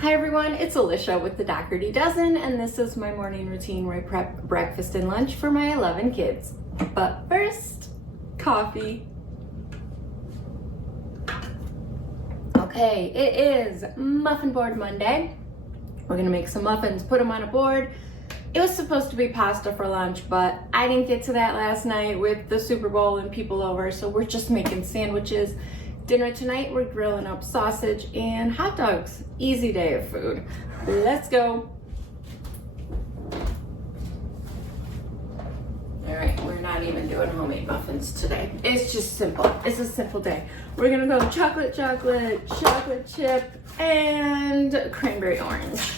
Hi everyone, it's Alicia with the Dougherty Dozen, and this is my morning routine where I prep breakfast and lunch for my 11 kids. But first, coffee. Okay, it is Muffin Board Monday. We're gonna make some muffins, put them on a board. It was supposed to be pasta for lunch, but I didn't get to that last night with the Super Bowl and people over, so we're just making sandwiches. Dinner tonight, we're grilling up sausage and hot dogs. Easy day of food. Let's go. All right, we're not even doing homemade muffins today. It's just simple. It's a simple day. We're gonna go chocolate chip, and cranberry orange.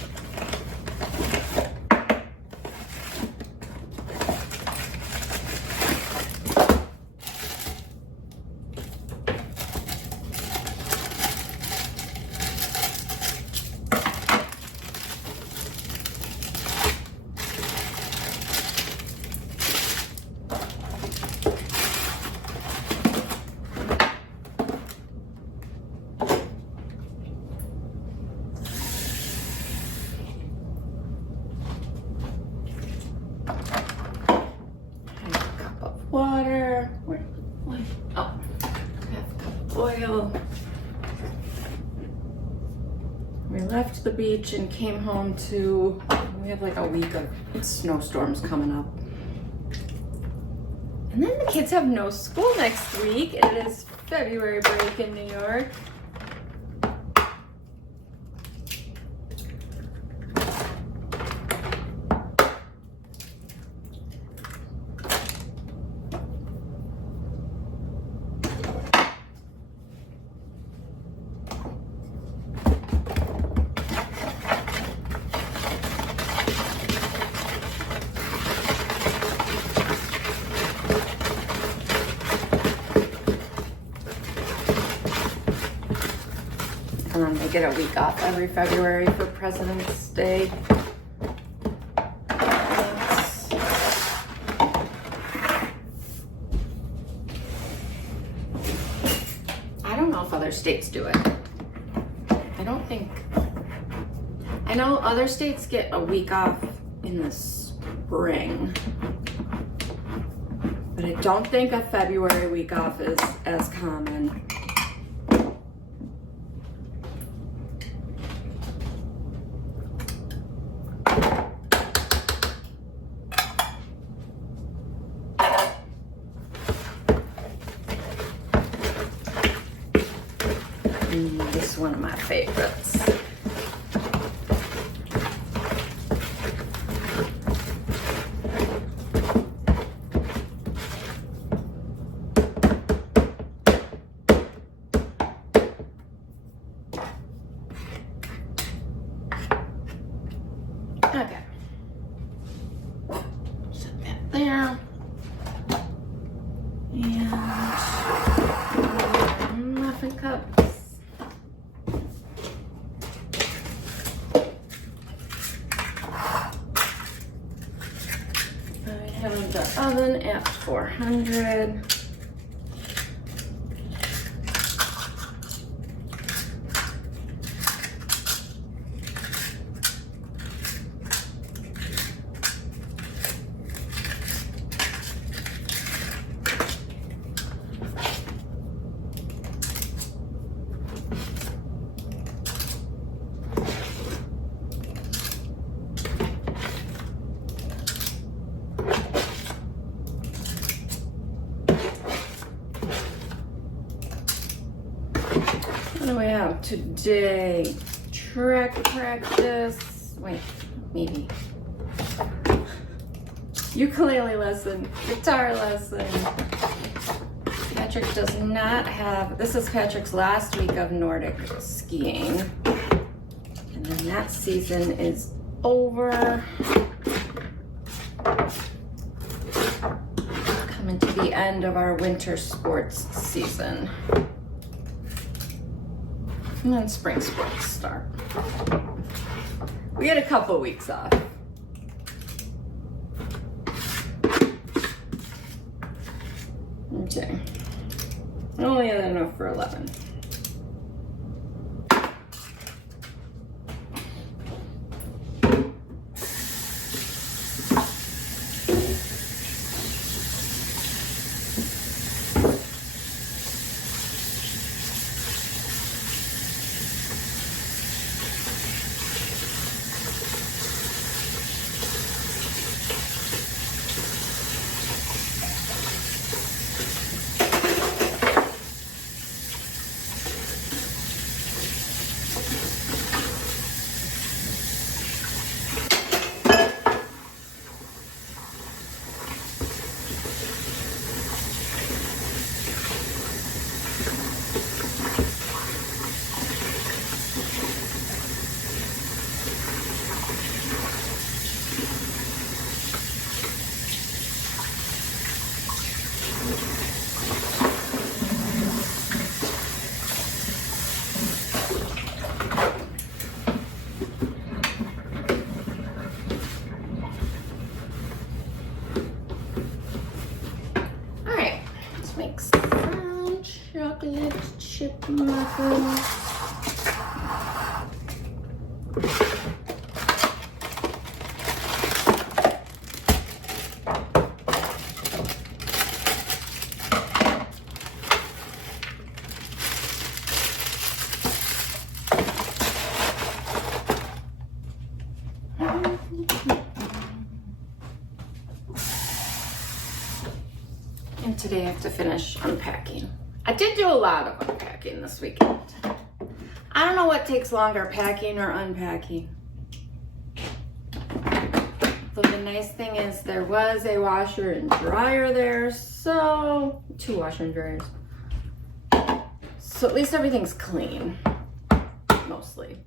Water, half a cup of oil. We left the beach and came home we have like a week of snowstorms coming up. And then the kids have no school next week. It is February break in New York. They get a week off every February for President's Day. I don't know if other states do it. I know other states get a week off in the spring, but I don't think a February week off is as common. This is one of my favorites. Okay. Set that there. And muffin cups. Have the oven at 400. What do we have today? Track practice. Wait, maybe. Ukulele lesson, guitar lesson. Patrick does not have, this is Patrick's last week of Nordic skiing. And then that season is over. Coming to the end of our winter sports season. And then spring sports start. We get a couple weeks off. Okay. I only had enough for 11. muffins. And today I have to finish unpacking. I did do a lot of unpacking this weekend. I don't know what takes longer, packing or unpacking. But the nice thing is there was a washer and dryer there, so 2 washer and dryers. So at least everything's clean, mostly.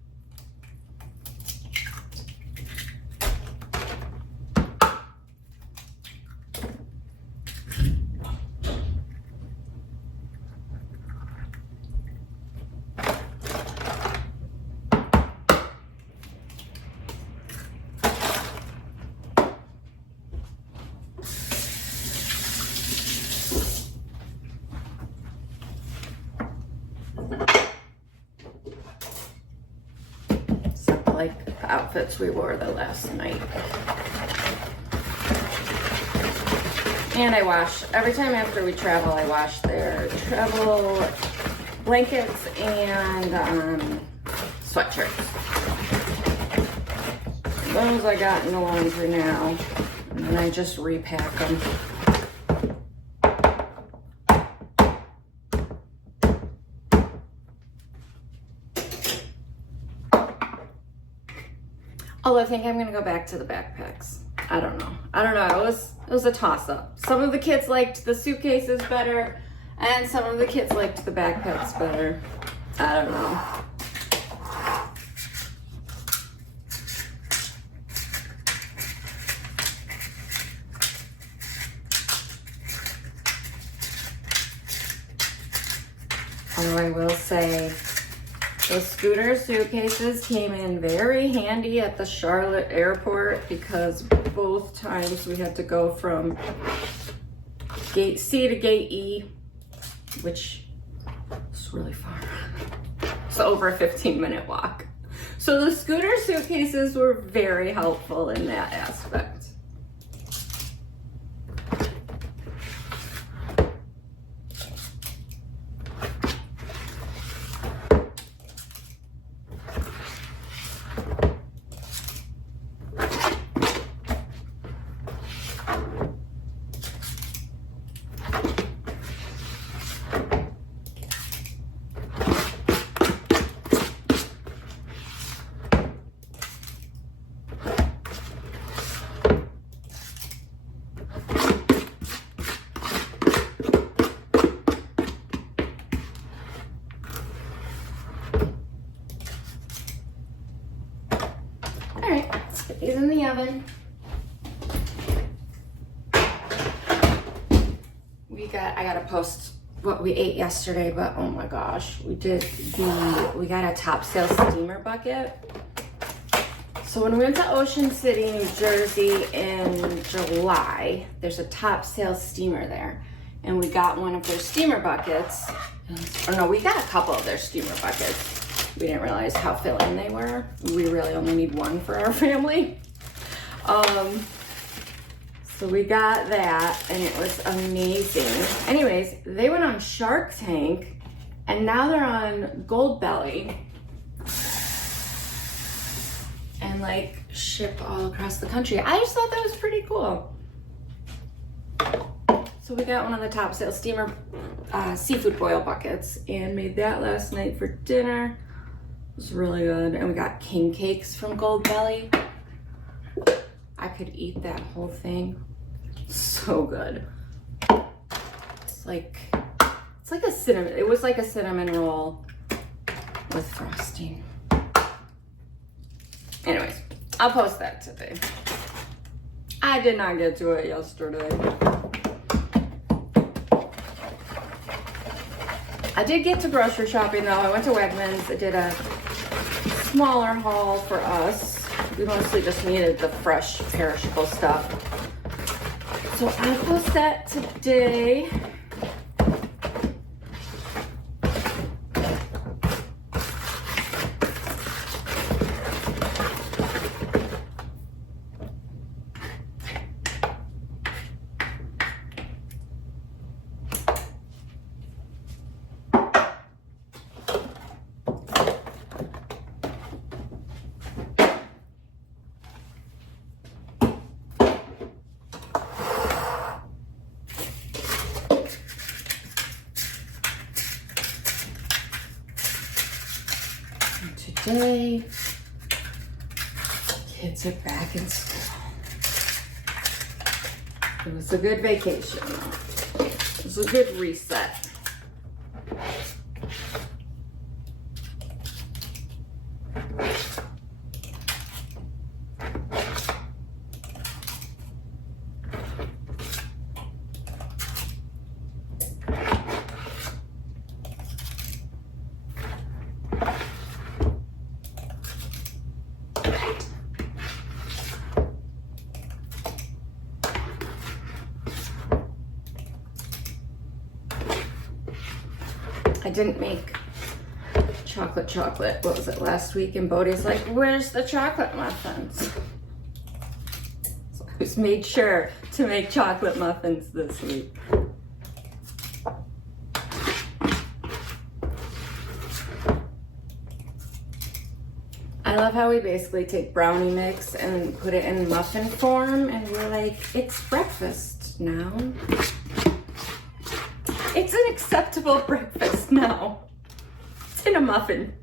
Like the outfits we wore the last night. And I wash, every time after we travel, I wash their travel blankets and sweatshirts. Those I got in the laundry now, and then I just repack them. Although I think I'm gonna go back to the backpacks. I don't know. It was a toss-up. Some of the kids liked the suitcases better, and some of the kids liked the backpacks better. I don't know. Although I will say, those scooter suitcases came in very handy at the Charlotte airport because both times we had to go from gate C to gate E, which is really far. It's over a 15-minute walk. So the scooter suitcases were very helpful in that aspect. These in the oven. I gotta post what we ate yesterday, but oh my gosh, we got a top sale steamer bucket. So when we went to Ocean City, New Jersey in July, there's a top sale steamer there. And we got one of their steamer buckets. Or no, we got a couple of their steamer buckets. We didn't realize how filling they were. We really only need one for our family. So we got that and it was amazing. Anyways, they went on Shark Tank and now they're on Goldbelly and like ship all across the country. I just thought that was pretty cool. So we got one of the top sale steamer seafood boil buckets and made that last night for dinner. It was really good. And we got king cakes from Goldbelly. I could eat that whole thing. So good. It's like a cinnamon. It was like a cinnamon roll with frosting. Anyways, I'll post that today. I did not get to it yesterday. I did get to grocery shopping though. I went to Wegmans. I did a smaller haul for us. We mostly just needed the fresh, perishable stuff. So I'll post that today. Yay. Kids are back in school. It was a good vacation though. It was a good reset. I didn't make chocolate. What was it, last week? And Bodhi's like, where's the chocolate muffins? So I just made sure to make chocolate muffins this week. I love how we basically take brownie mix and put it in muffin form, and we're like, it's breakfast now. It's an acceptable breakfast now. It's in a muffin.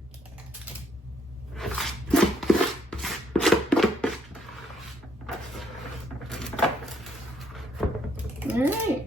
All right.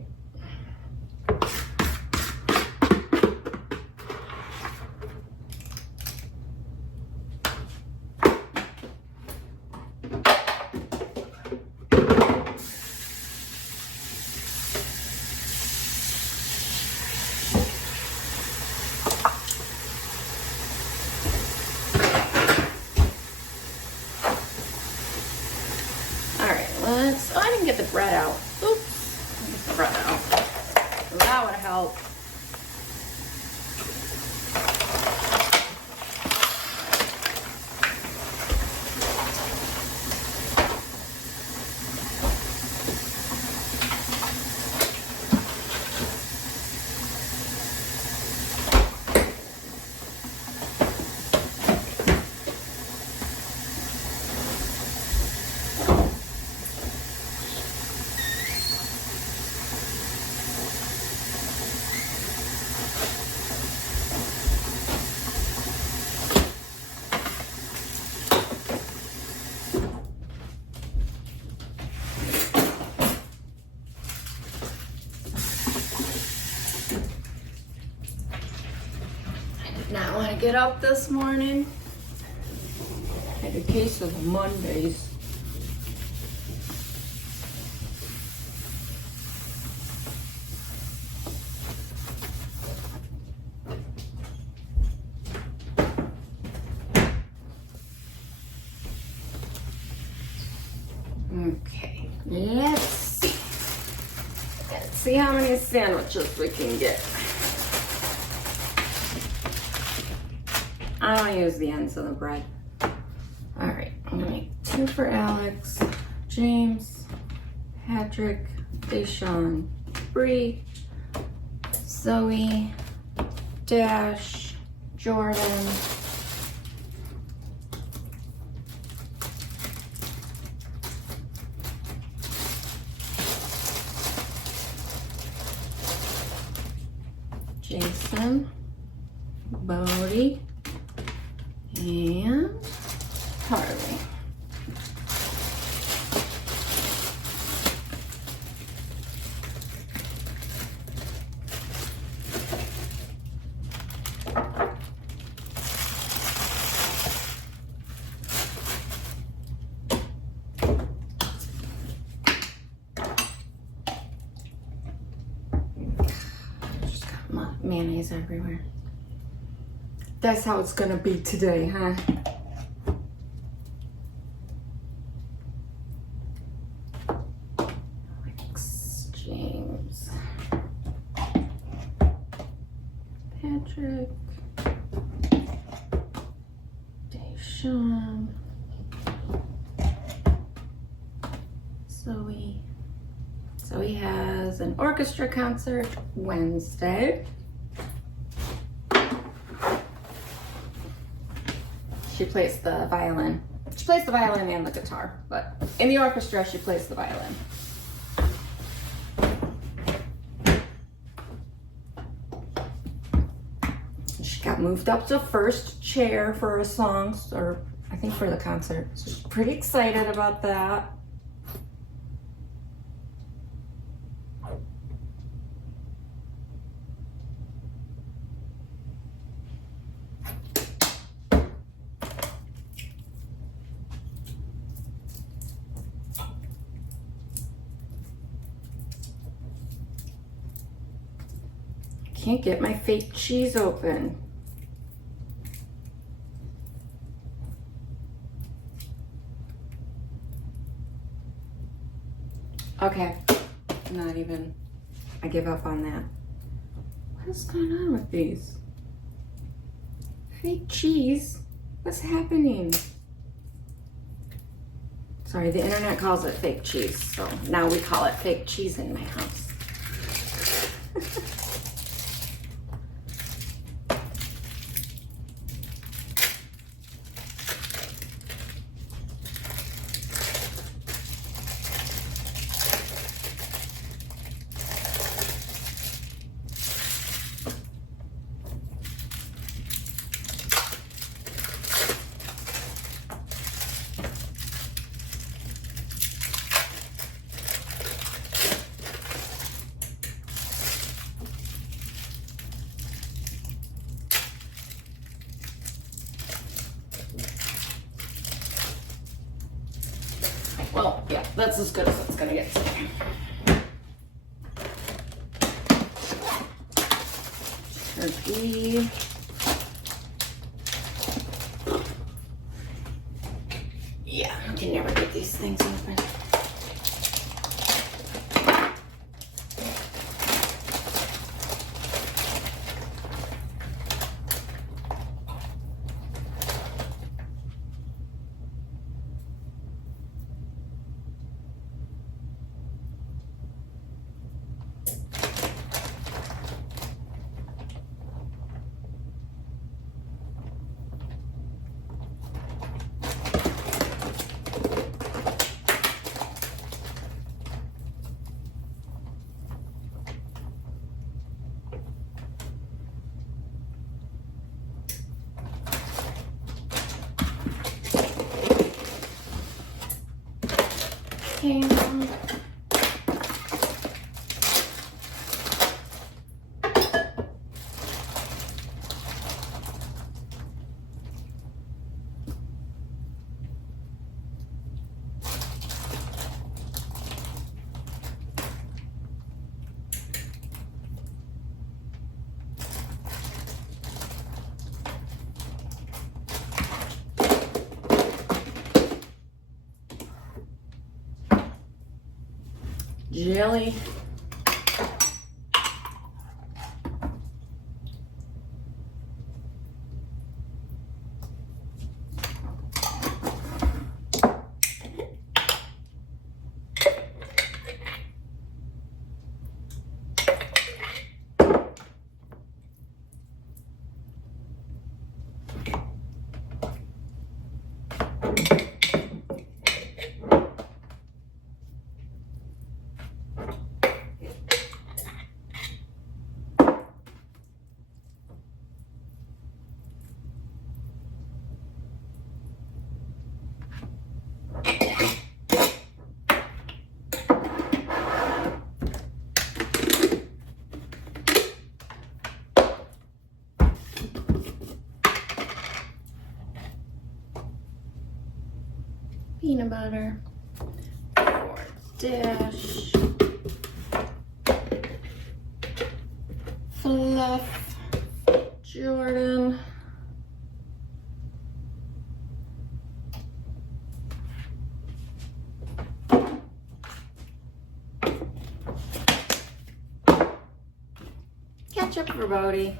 Oh, I didn't get the bread out. Oops. I'll get the bread out. That would help. Not want to get up this morning. Had a case of Mondays. Okay, let's see. Let's see how many sandwiches we can get. I don't use the ends of the bread. All right, I'm gonna make 2 for Alex, James, Patrick, Deshawn, Bree, Zoe, Dash, Jordan, Jason, Bodhi, and Harley. Just got mayonnaise everywhere. That's how it's gonna be today, huh? Alex, James, Patrick, Deshawn, Zoe. Zoe has an orchestra concert Wednesday. She plays the violin. She plays the violin and the guitar, but in the orchestra, she plays the violin. She got moved up to first chair for a song, or I think for the concert. So she's pretty excited about that. Can't get my fake cheese open. Okay, not even, I give up on that. What is going on with these? Fake cheese? What's happening? Sorry, the internet calls it fake cheese, so now we call it fake cheese in my house. Well, yeah, that's as good as it's gonna get today. Turkey. Yeah, I can never get these things open. Ham. Jelly. Peanut butter for dish. Fluff, Jordan. Ketchup for Bodie.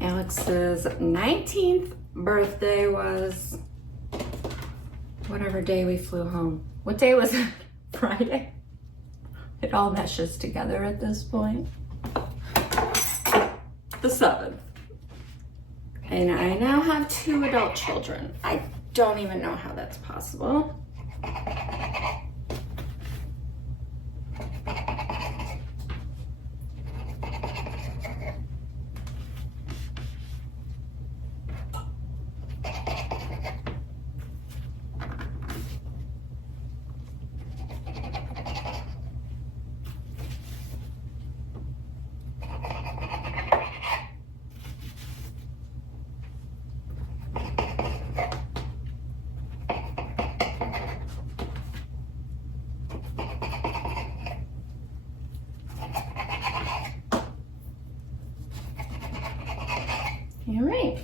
Alex's 19th birthday was whatever day we flew home. What day was it? Friday? It all meshes together at this point. The 7th. And I now have 2 adult children. I don't even know how that's possible. All right.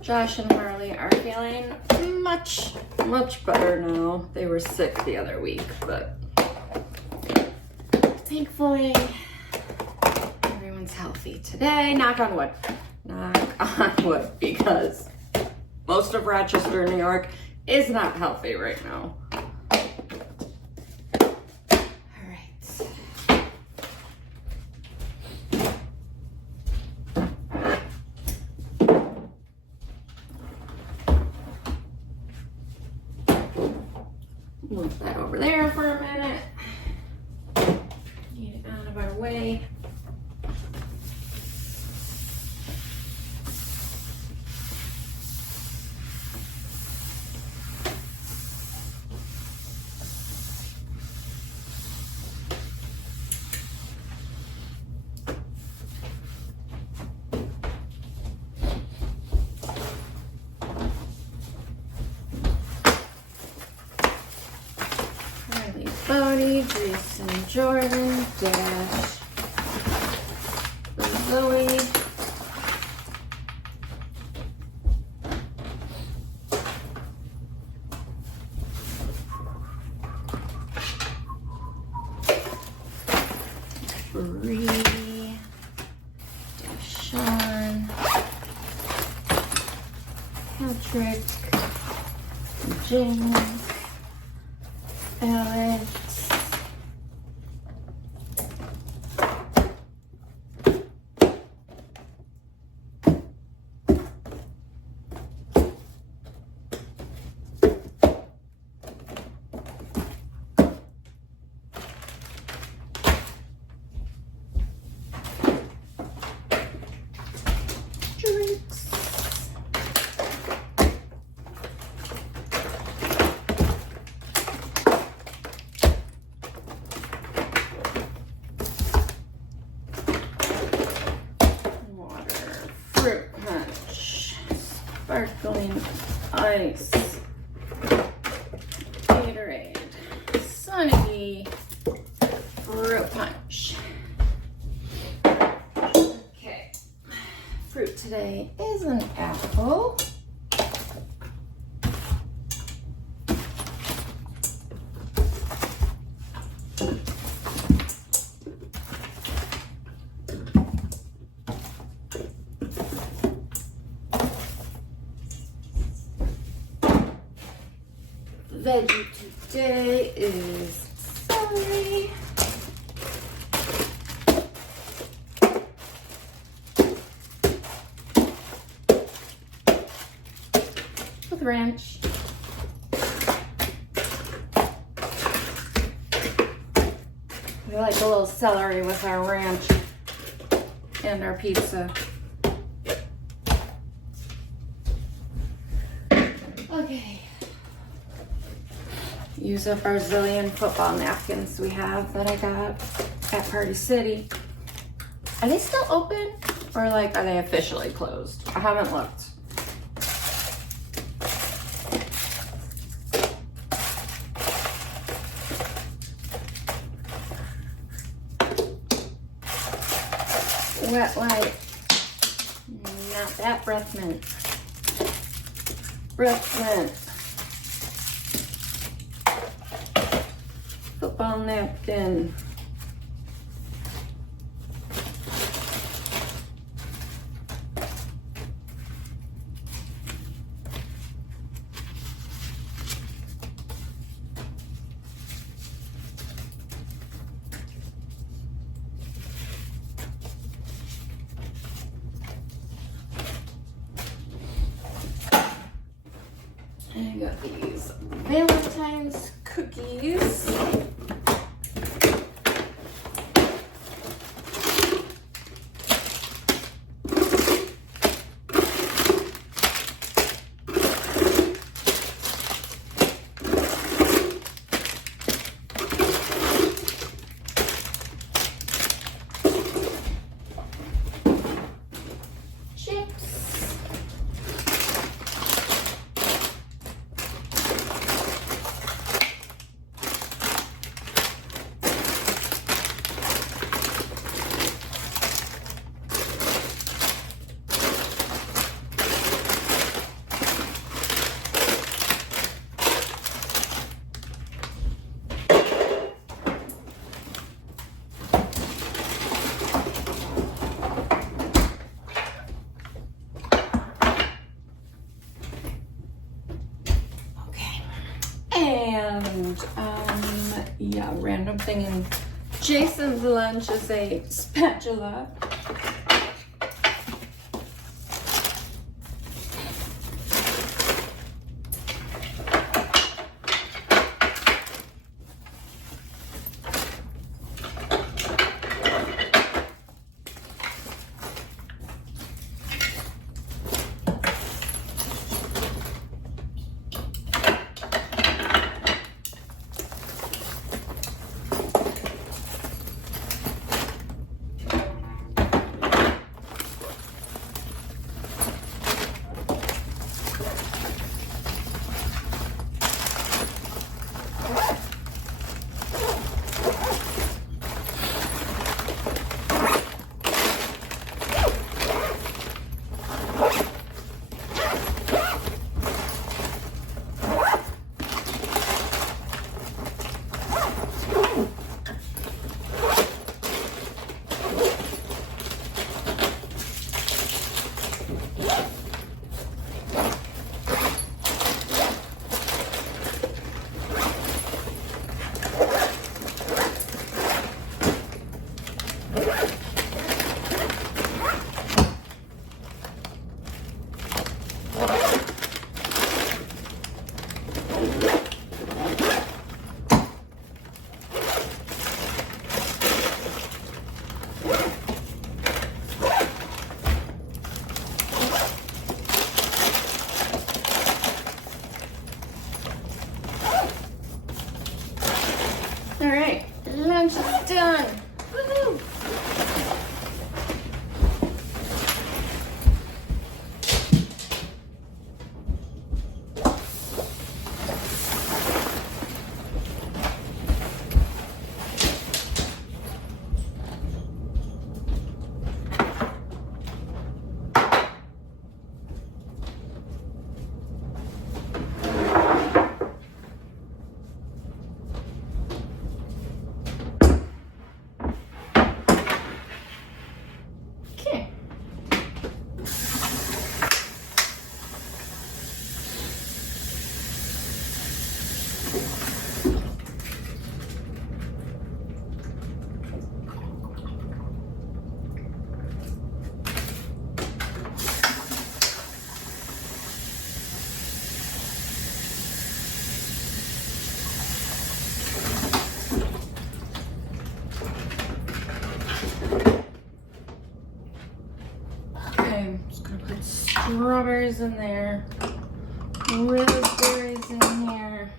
Josh and Harley are feeling much better now. They were sick the other week, but thankfully everyone's healthy today. Knock on wood. Knock on wood, because most of Rochester, New York is not healthy right now. Move that over there for a minute. Get it out of our way. Bodie, Jason, Jordan, Dash, Zoe, Bree, Deshawn, Patrick, James, Alex, sparkling ice, Gatorade, Sunny, fruit punch. Okay, fruit today is an apple. Veggie today is celery. with ranch. We like a little celery with our ranch and our pizza. Okay. Use up our zillion football napkins we have that I got at Party City. Are they still open? Or like, are they officially closed? I haven't looked. Wet wipe. Not that breath mint. Breath mint. Football napkin. And I got these Valentine's cookies. And yeah, random thing in Jason's lunch is a spatula. All right, lunch is done. Woohoo! strawberries in there, raspberries in here.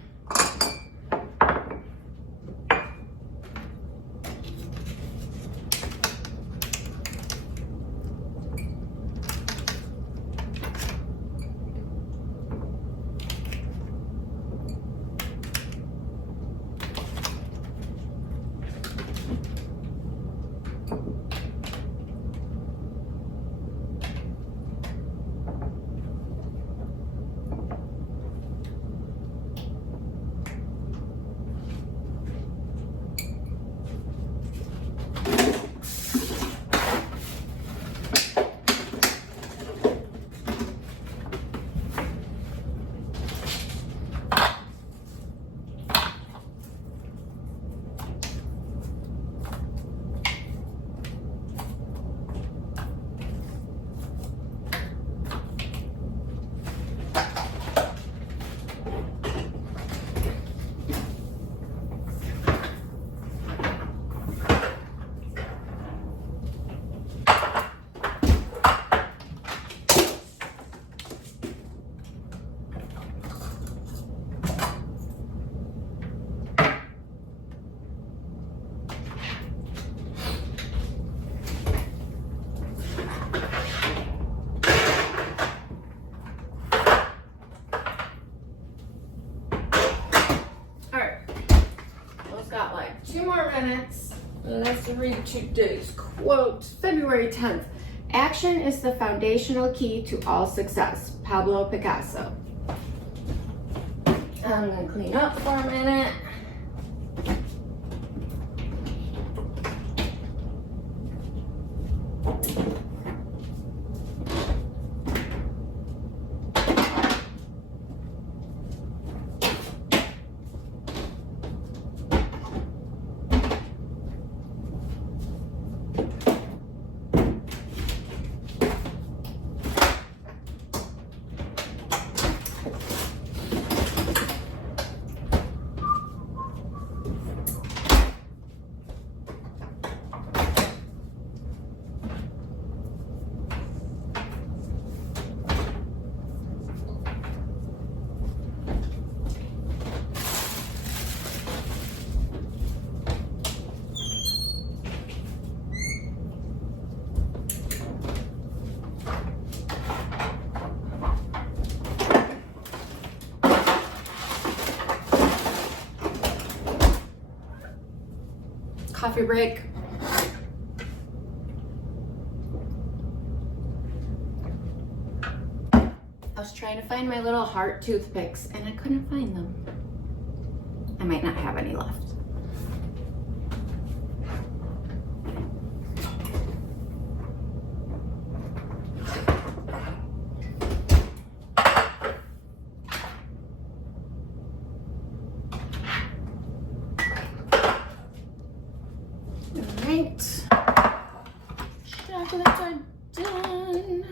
Got like 2 more minutes. Let's read today's quote. February 10th. Action is the foundational key to all success. Pablo Picasso. I'm gonna clean up for a minute. Coffee break. I was trying to find my little heart toothpicks and I couldn't find them. I might not have any left. Alright, chocolates are done.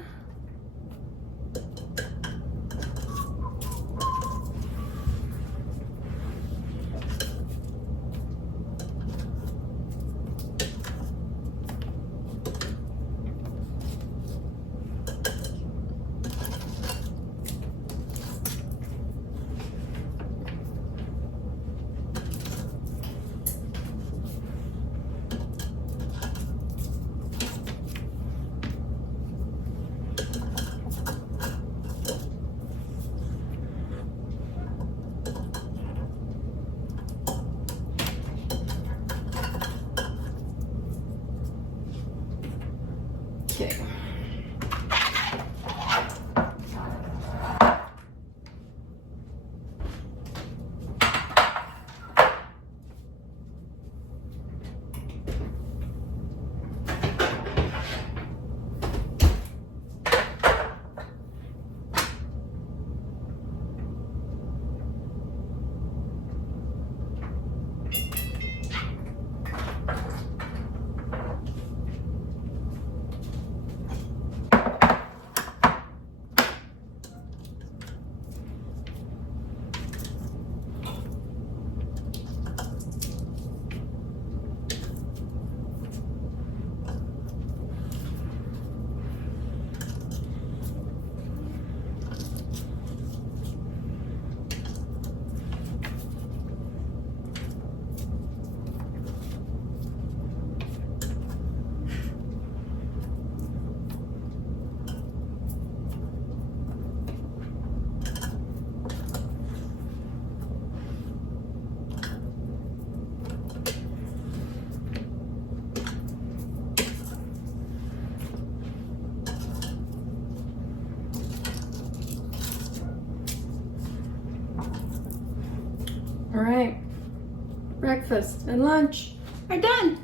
All right, breakfast and lunch are done.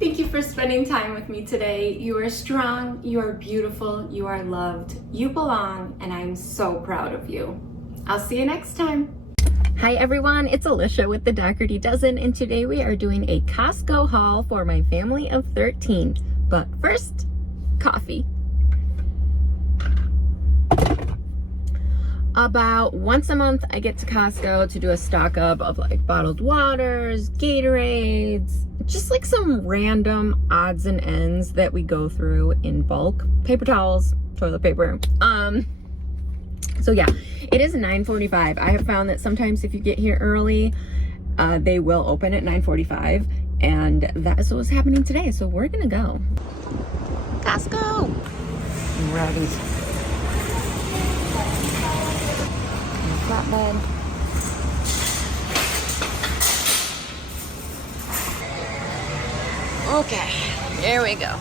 Thank you for spending time with me today. You are strong, you are beautiful, you are loved, you belong, and I'm so proud of you. I'll see you next time. Hi everyone, it's Alicia with the Dougherty Dozen, and today we are doing a Costco haul for my family of 13. But first, coffee. About once a month, I get to Costco to do a stock up of like bottled waters, Gatorades, just like some random odds and ends that we go through in bulk. Paper towels, toilet paper. So yeah, it is 9:45. I have found that sometimes if you get here early, they will open at 9:45, and that is what's happening today. So we're gonna go. Costco! Ready. Flatbed. Okay, here we go.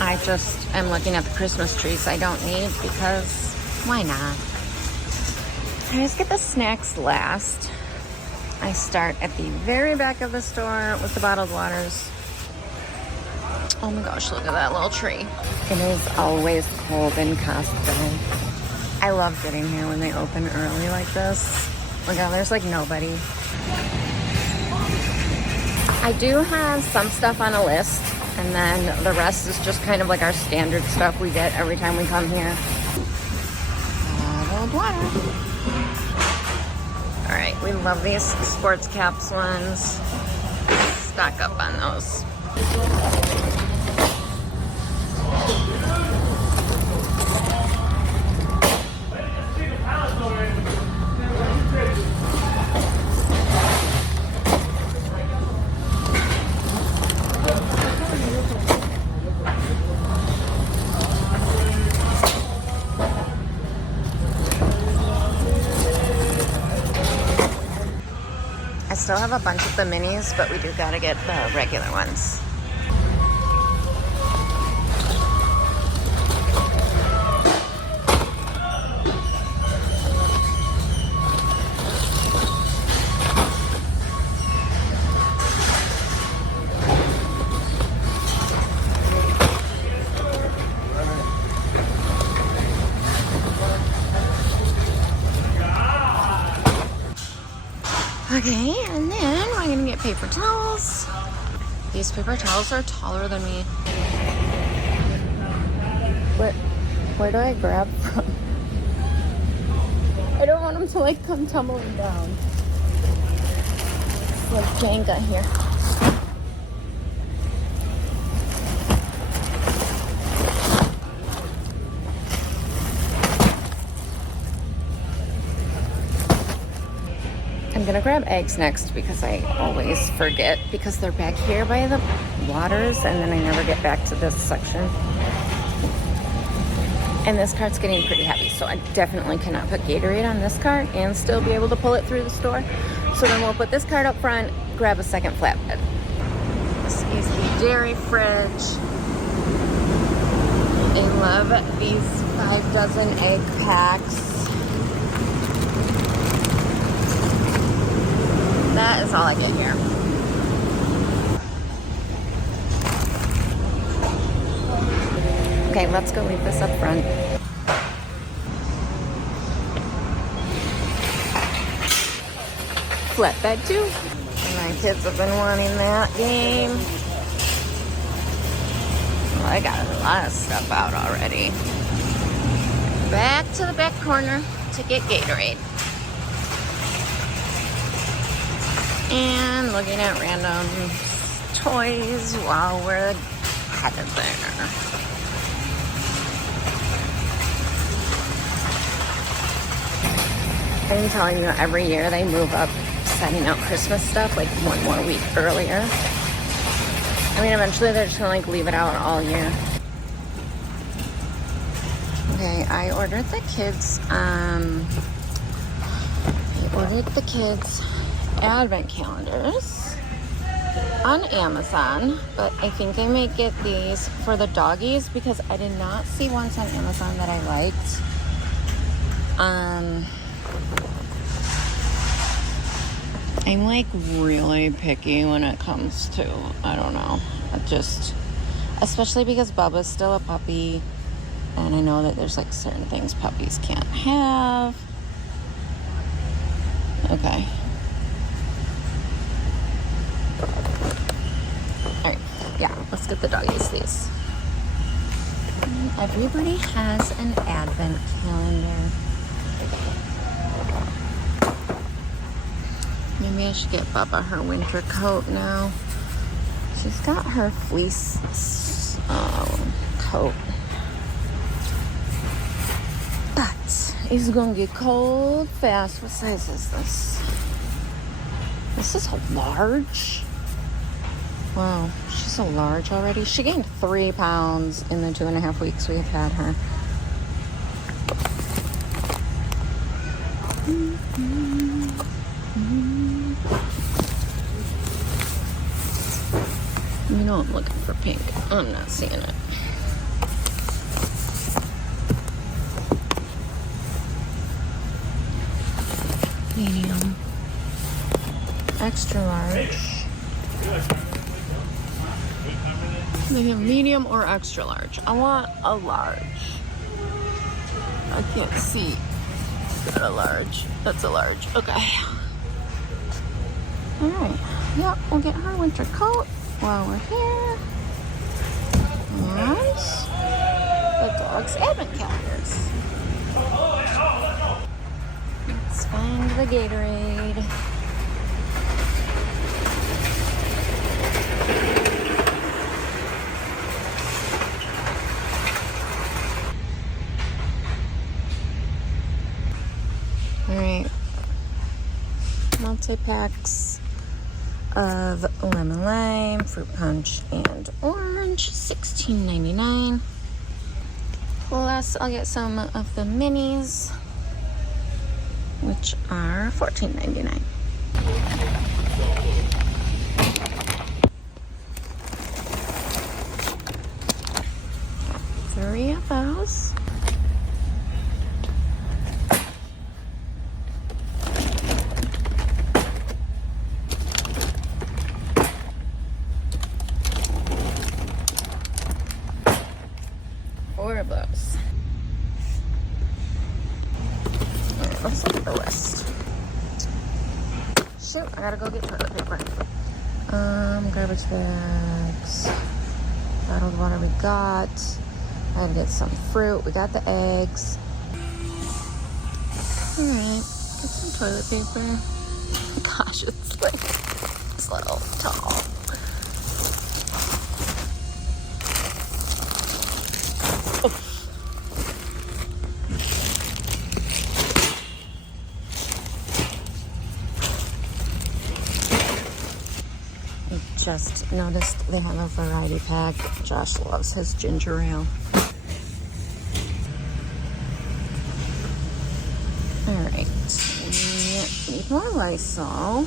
I just am looking at the Christmas trees I don't need because why not? I just get the snacks last. I start at the very back of the store with the bottled waters. Oh my gosh, look at that little tree. It is always cold in Costco. I love getting here when they open early like this. Look out, there's like nobody. I do have some stuff on a list, and then the rest is just kind of like our standard stuff we get every time we come here. Bottled water. All right, we love these sports caps ones. Stock up on those. I still have a bunch of the minis, but we do gotta get the regular ones. Okay, and then we're gonna get paper towels. These paper towels are taller than me. Where do I grab from? I don't want them to like come tumbling down. It's like Jenga here. I'm gonna grab eggs next because I always forget because they're back here by the waters, and then I never get back to this section. And this cart's getting pretty heavy, so I definitely cannot put Gatorade on this cart and still be able to pull it through the store. So then we'll put this cart up front, grab a second flatbed. This is the dairy fridge. I love these 5 dozen egg packs. That is all I get here. Okay, let's go leave this up front. Flatbed too. And my kids have been wanting that game. Well, I got a lot of stuff out already. Back to the back corner to get Gatorade. And looking at random toys while we're headed there. I'm telling you, every year they move up setting out Christmas stuff like one more week earlier. I mean, eventually they're just gonna like leave it out all year. Okay, I ordered the kids advent calendars. on Amazon, but I think I may get these for the doggies because I did not see ones on Amazon that I liked. I'm like really picky when it comes to, I don't know, just, especially because Bubba's still a puppy, and I know that there's like certain things puppies can't have. Okay. Alright, yeah, let's get the doggies these. Everybody has an advent calendar. Maybe I should get Bubba her winter coat now. She's got her fleece coat. But it's gonna get cold fast. What size is this? This is a large. Wow, she's a large already. She gained 3 pounds in the 2.5 weeks we have had her. You know I'm looking for pink. I'm not seeing it. Medium. Extra large. They have medium or extra large. I want a large. I can't see. Got a large. That's a large. Okay. Alright. Yep, we'll get her winter coat while we're here. And the dog's advent calendars. Let's find the Gatorade. Alright. Multi-packs of lemon lime, fruit punch, and orange, $16.99. Plus, I'll get some of the minis, which are $14.99. Three of those. Four of those. Alright, let's look at the list. Shoot, I gotta go get toilet paper. Garbage bags. Bottled water we got. I gotta get some fruit. We got the eggs. Alright, get some toilet paper. Gosh, it's like this little tall. Just noticed they have a variety pack. Josh loves his ginger ale. Alright, we need more Lysol.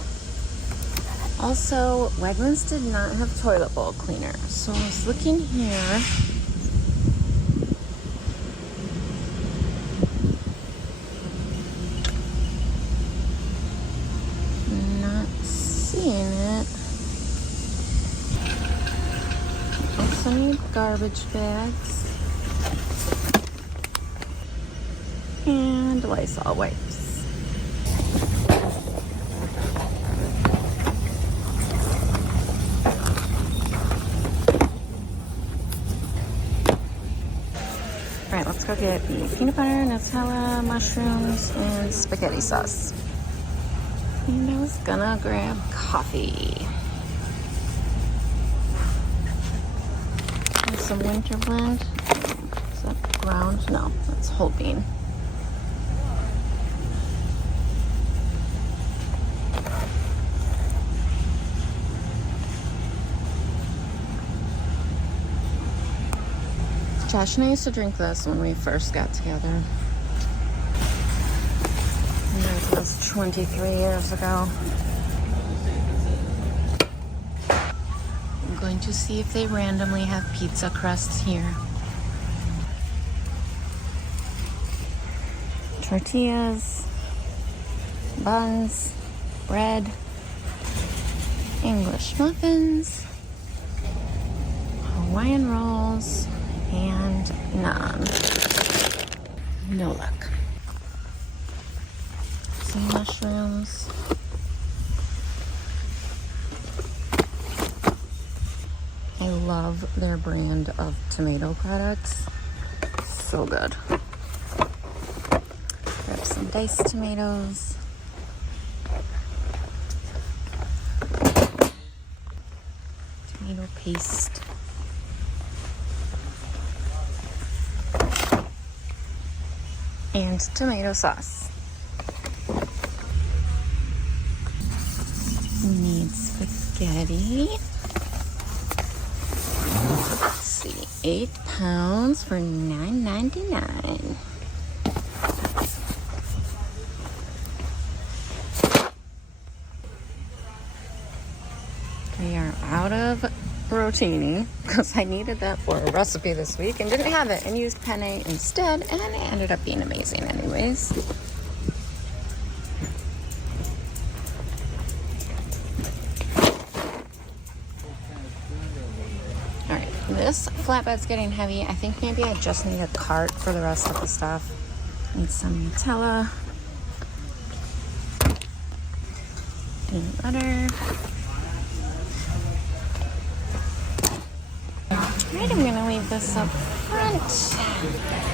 Also, Wegmans did not have toilet bowl cleaner, so I was looking here. Not seeing it. Also need garbage bags and Lysol wipes. Alright, let's go get the peanut butter, Nutella, mushrooms, and spaghetti sauce. And I was gonna grab coffee. Some winter blend. Is that ground? No, that's whole bean. Josh and I used to drink this when we first got together. And that was 23 years ago. going to see if they randomly have pizza crusts here. Tortillas, buns, bread, English muffins, Hawaiian rolls, and naan. No luck. Sea mushrooms. I love their brand of tomato products. So good. Grab some diced tomatoes. Tomato paste. And tomato sauce. Need spaghetti. Let's see, 8 pounds for $9.99. We are out of rotini because I needed that for a recipe this week and didn't have it and used penne instead, and it ended up being amazing anyways. Alright, this flatbed's getting heavy. I think maybe I just need a cart for the rest of the stuff. Need some Nutella, peanut butter. Alright, I'm gonna leave this up front.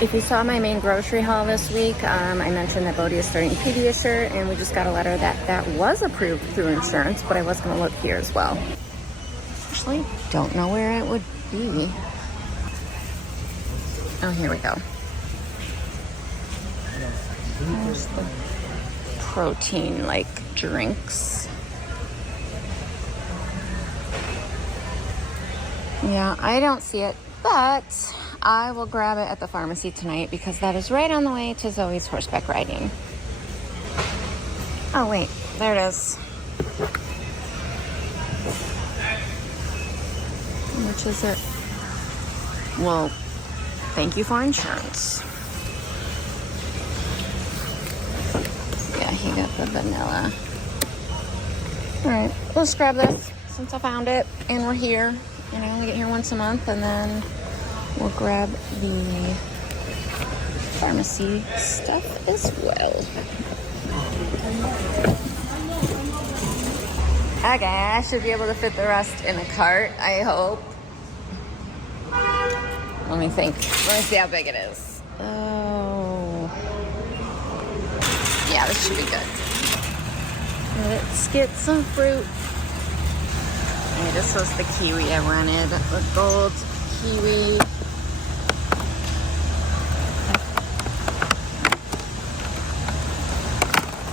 If you saw my main grocery haul this week, I mentioned that Bodhi is starting Pediasure, and we just got a letter that was approved through insurance, but I was gonna look here as well. Actually, don't know where it would be. Oh, here we go. There's the protein, like, drinks. Yeah, I don't see it, but I will grab it at the pharmacy tonight because that is right on the way to Zoe's horseback riding. Oh, wait, there it is. How much is it? Well, thank you for insurance. Yeah, he got the vanilla. All right, let's grab this since I found it and we're here. And I only get here once a month, and then we'll grab the pharmacy stuff as well. Okay, I should be able to fit the rest in a cart, I hope. Let me think. Let me see how big it is. Oh. Yeah, this should be good. Let's get some fruit. Okay, this was the kiwi I wanted. The gold kiwi.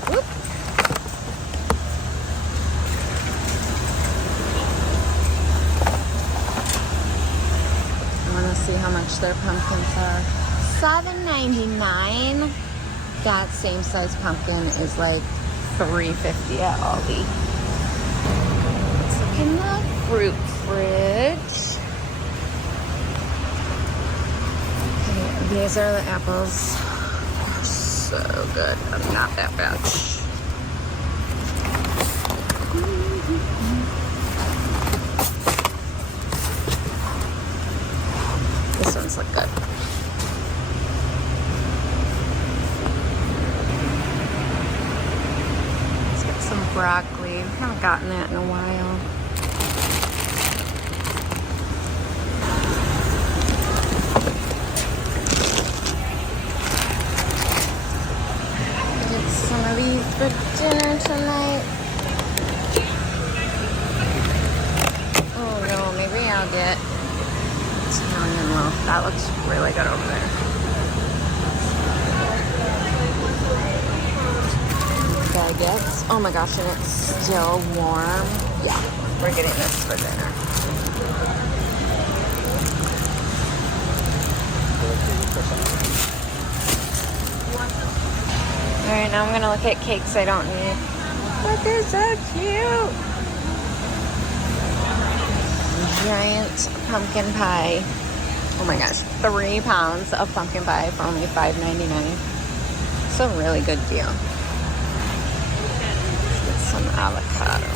Whoop. I want to see how much their pumpkins are. $7.99. That same size pumpkin is like $3.50 at Aldi. In the fruit fridge. Okay, these are the apples. They're so good. Not that batch. This one's look good. Let's get some broccoli. Haven't gotten that in a while. Some of these for dinner tonight. Oh no, maybe I'll get Italian loaf. That looks really good over there. Baguettes. Oh my gosh, and it's still warm. Yeah, we're getting this for dinner. Alright, now I'm gonna look at cakes I don't need. But they're so cute! giant pumpkin pie. Oh my gosh, 3 pounds of pumpkin pie for only $5.99. It's a really good deal. Let's get some avocado.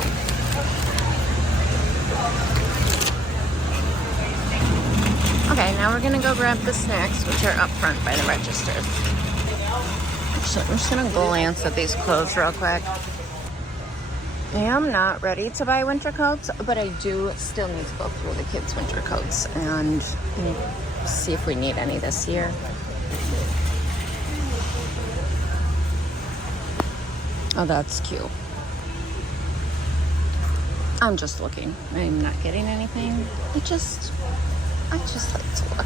Okay, now we're gonna go grab the snacks, which are up front by the registers. Actually, I'm just gonna glance at these clothes real quick. I am not ready to buy winter coats, but I do still need to go through the kids' winter coats and see if we need any this year. Oh, that's cute. I'm just looking. I'm not getting anything. I just like to look.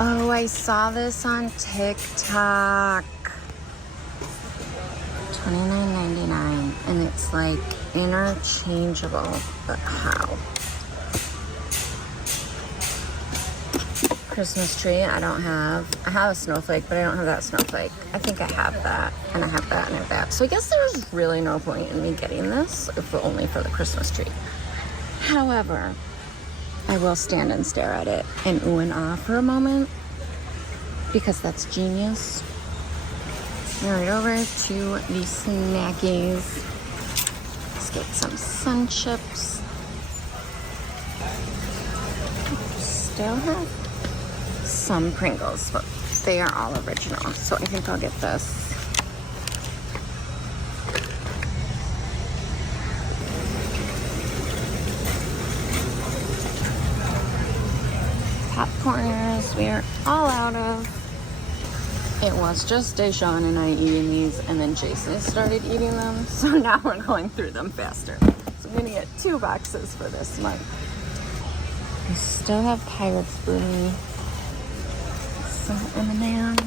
Oh, I saw this on TikTok. $29.99, and it's like interchangeable, but how? Christmas tree, I have a snowflake, but I don't have that snowflake. I think I have that, and I have that, and I have that. So I guess there's really no point in me getting this, if only for the Christmas tree. However, I will stand and stare at it and ooh and ah for a moment, because that's genius. All right, over to the snackies. Let's get some sun chips. Still have some Pringles, but they are all original, so I think I'll get this. Popcorners, we are all out of. It was just Deshawn and I eating these, and then Jason started eating them, so now we're going through them faster. So I'm gonna get 2 boxes for this month. We still have Pirates Booty, some M&Ms.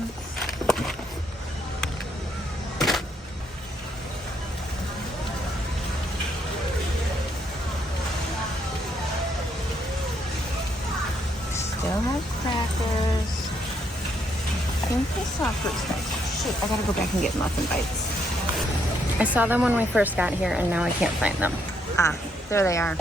Still have crackers. I think I saw fruit snacks. Shoot, I gotta go back and get muffin bites. I saw them when we first got here, and now I can't find them. Ah, there they are.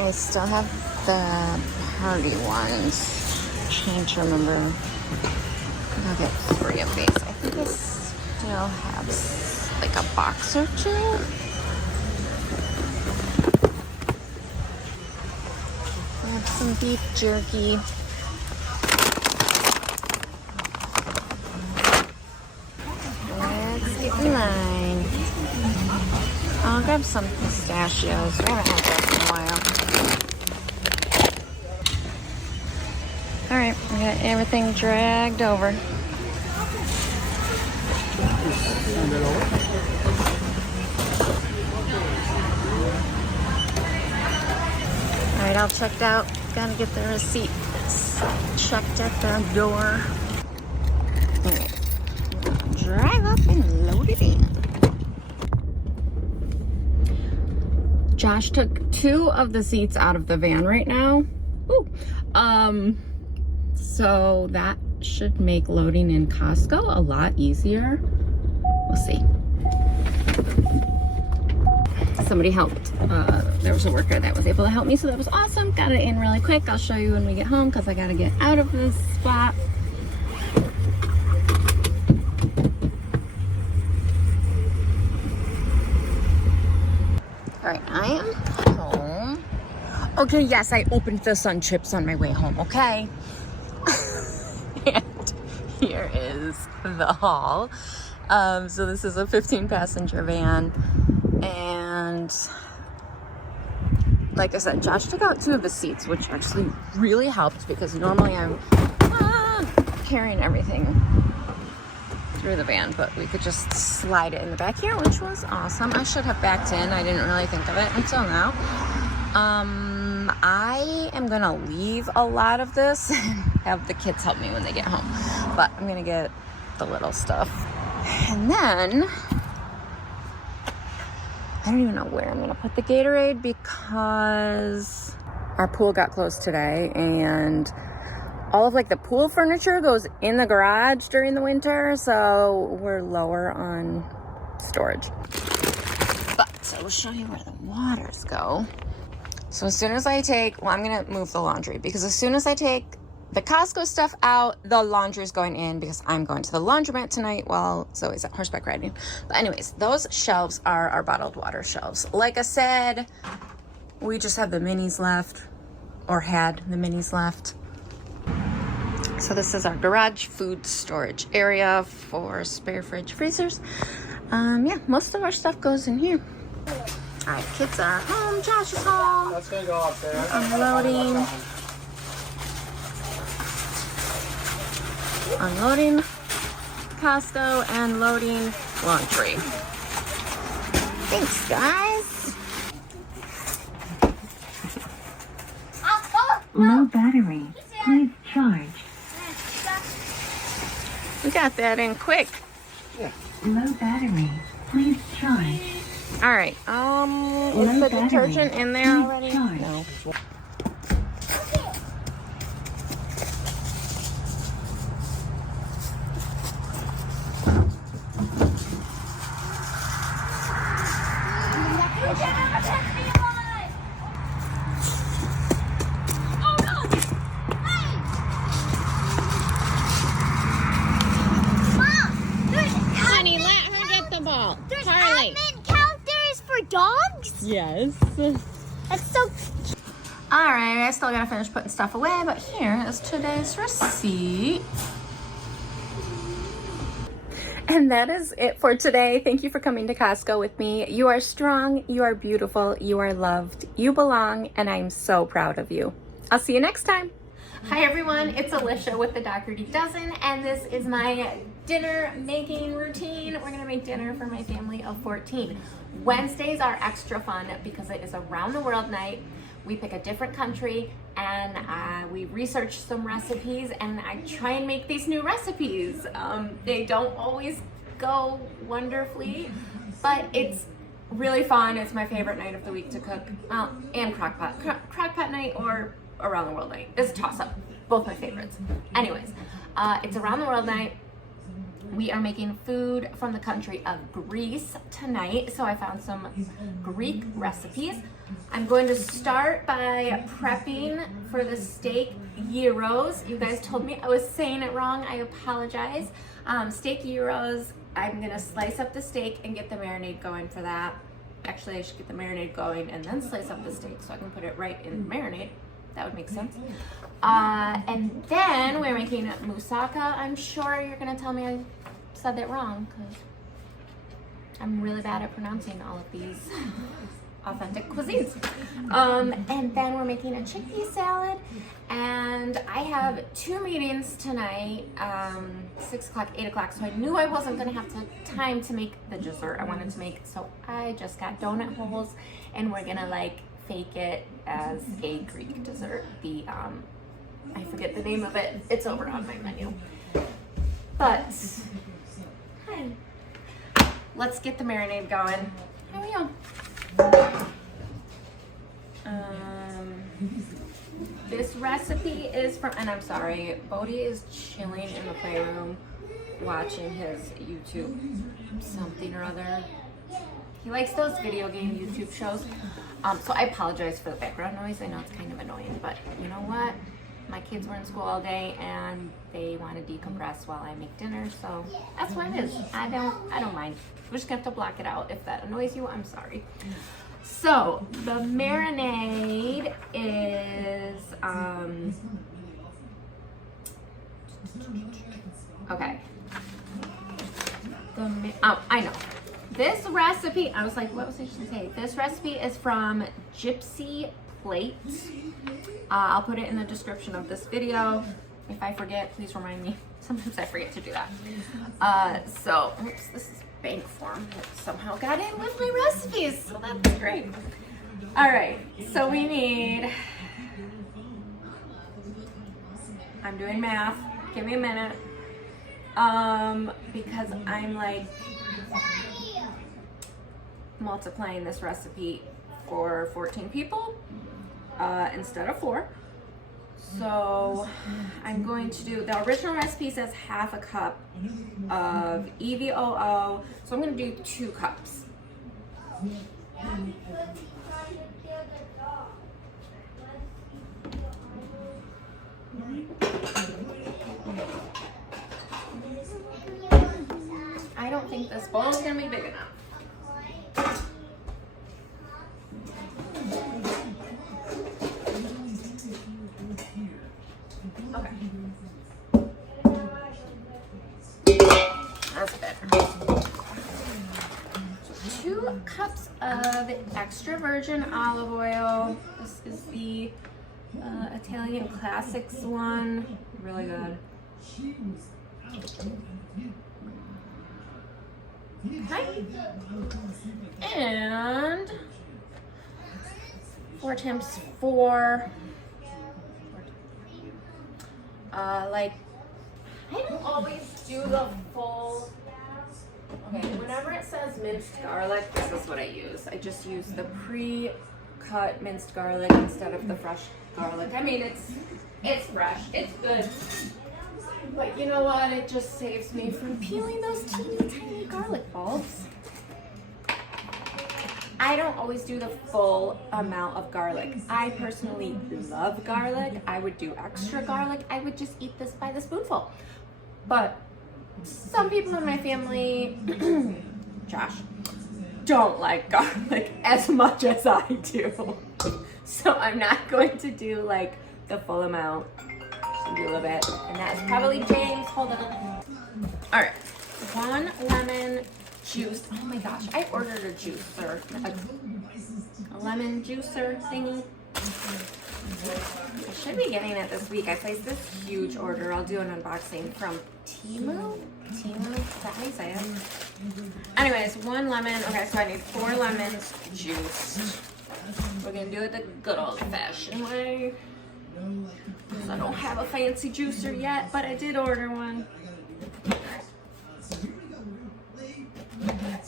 I still have the party ones. I'm trying to remember. I'll get 3 of these. I think I still have like a box or 2. I have some beef jerky. Let's get in line. I'll grab some pistachios. I haven't had that in a while. Alright, we got everything dragged over. Alright, all checked out. Gotta get the receipt checked at the door. Alright, drive up and load it in. Josh took 2 of the seats out of the van right now. Ooh. So that should make loading in Costco a lot easier. We'll see. Somebody helped. There was a worker that was able to help me, so that was awesome. Got it in really quick. I'll show you when we get home because I got to get out of this spot. All right, I am home. Okay, yes, I opened the sun chips on my way home, okay? And here is the haul. So this is a 15-passenger van, and like I said, Josh took out 2 of the seats, which actually really helped because normally I'm carrying everything through the van, but we could just slide it in the back here, which was awesome. I should have backed in. I didn't really think of it until now. I am gonna leave a lot of this and have the kids help me when they get home, but I'm gonna get the little stuff, and then I don't even know where I'm gonna put the Gatorade because our pool got closed today and all of like the pool furniture goes in the garage during the winter, so we're lower on storage. But I will show you where the waters go. So as soon as I take, well, I'm gonna move the laundry because as soon as I take the Costco stuff out, the laundry is going in because I'm going to the laundromat tonight while Zoe's at horseback riding. But anyways, those shelves are our bottled water shelves. Like I said, we just have the minis left, or had the minis left. So this is our garage food storage area for spare fridge freezers. Yeah, most of our stuff goes in here. All right, kids are home, Josh is home. That's gonna go up there. Unloading Costco and loading laundry. Thanks, guys. Low battery. Please charge. We got that in quick. Yeah. Low battery. Please charge. All right. Is the detergent in there already? No. Honey, let her get the ball. There's Charlie. admin counters for dogs? Yes. That's so... All right, I still gotta finish putting stuff away, but here is today's receipt. And that is it for today. Thank you for coming to Costco with me. You are strong, you are beautiful, you are loved, you belong, and I'm so proud of you. I'll see you next time. Hi everyone, it's Alicia with the Dougherty Dozen, and this is my dinner making routine. We're gonna make dinner for my family of 14. Wednesdays are extra fun because it is a round the world night. We pick a different country and we research some recipes and I try and make these new recipes. They don't always go wonderfully, but it's really fun. It's my favorite night of the week to cook, and crockpot night or around the world night. It's a toss up, both my favorites. Anyways, it's around the world night. We are making food from the country of Greece tonight, so I found some Greek recipes. I'm going to start by prepping for the steak gyros. You guys told me I was saying it wrong. I apologize. Steak gyros. I'm gonna slice up the steak and get the marinade going for that. Actually, I should get the marinade going and then slice up the steak so I can put it right in the marinade. That would make sense. And then we're making moussaka. I'm sure you're gonna tell me I said that wrong because I'm really bad at pronouncing all of these authentic cuisines. And then we're making a chickpea salad, and I have 2 meetings tonight, 6 o'clock, 8 o'clock, so I knew I wasn't gonna have time to make the dessert I wanted to make, so I just got donut holes, and we're gonna like fake it as a Greek dessert. The I forget the name of it. It's over on my menu. But hi. Let's get the marinade going. Here we go. This recipe is from, and I'm sorry, Bodhi is chilling in the playroom watching his YouTube something or other. He likes those video game YouTube shows. So I apologize for the background noise. I know it's kind of annoying, but you know what? My kids were in school all day and they want to decompress while I make dinner, so that's what it is. I don't mind. We're just gonna have to block it out. If that annoys you, I'm sorry. So the marinade is okay. Oh, I know. This recipe, I was like, what was I supposed to say? This recipe is from Gypsy Plate. I'll put it in the description of this video. If I forget, please remind me. Sometimes I forget to do that. So, oops, this is bank form that somehow got in with my recipes, so that's great. All right, so we need, I'm doing math, give me a minute, because I'm like, multiplying this recipe for 14 people instead of 4. So I'm going to do, the original recipe says half a cup of EVOO, so I'm going to do 2 cups. I don't think this bowl is going to be big enough. Okay. That's better. 2 cups of extra virgin olive oil. This is the Italian Classics one. Really good. Okay. And 4 times 4. Like, I don't always do the full. Okay, whenever it says minced garlic, this is what I use. I just use the pre-cut minced garlic instead of the fresh garlic. I mean, it's fresh, it's good. But you know what? It just saves me from peeling those teeny tiny garlic balls. I don't always do the full amount of garlic. I personally love garlic. I would do extra garlic. I would just eat this by the spoonful. But some people in my family, Josh, don't like garlic as much as I do. So I'm not going to do like the full amount. Just do a little bit. And that's probably James. Hold on. All right. 1 lemon juice. Oh my gosh, I ordered a juicer, a lemon juicer thingy. I should be getting it this week. I placed this huge order. I'll do an unboxing from Temu. Temu, is that how you say it? Anyways, 1 lemon. Okay, so I need 4 lemons juiced. We're gonna do it the good old-fashioned way. I don't have a fancy juicer yet, but I did order one.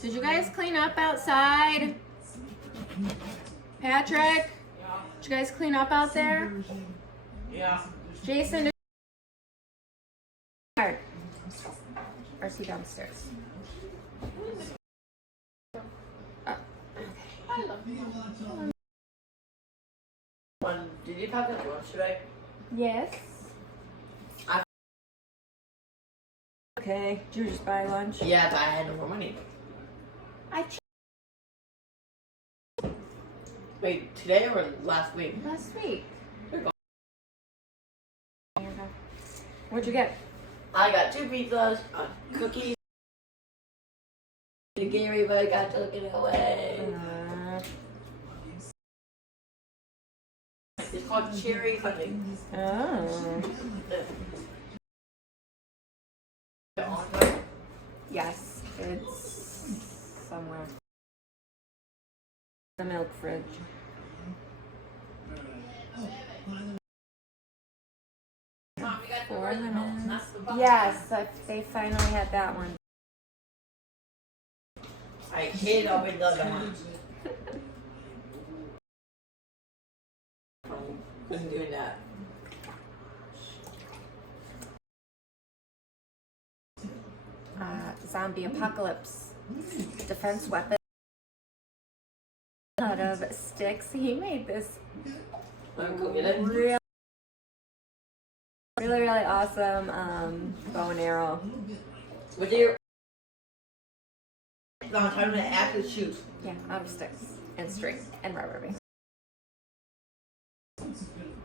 Did you guys clean up outside? Patrick? Did you guys clean up out there? Yeah. Jason? Or is he downstairs? Did you pack up lunch today? Yes. Okay, did you just buy lunch? Yeah, but I had no more money. Wait, today or last week? Last week. What'd you get? I got 2 pizzas, cookies. Gary, but I got taken away. It's called cherry something. Oh. Yes, it's somewhere. The milk fridge. Mom, you got 4 the lemons. not the box. Yes, they finally had that one. I hate open the other one. Couldn't do that. Zombie apocalypse defense weapon out of sticks. He made this really awesome bow and arrow. With your I'm trying to actually shoot. Yeah, out of sticks and string and rubber band.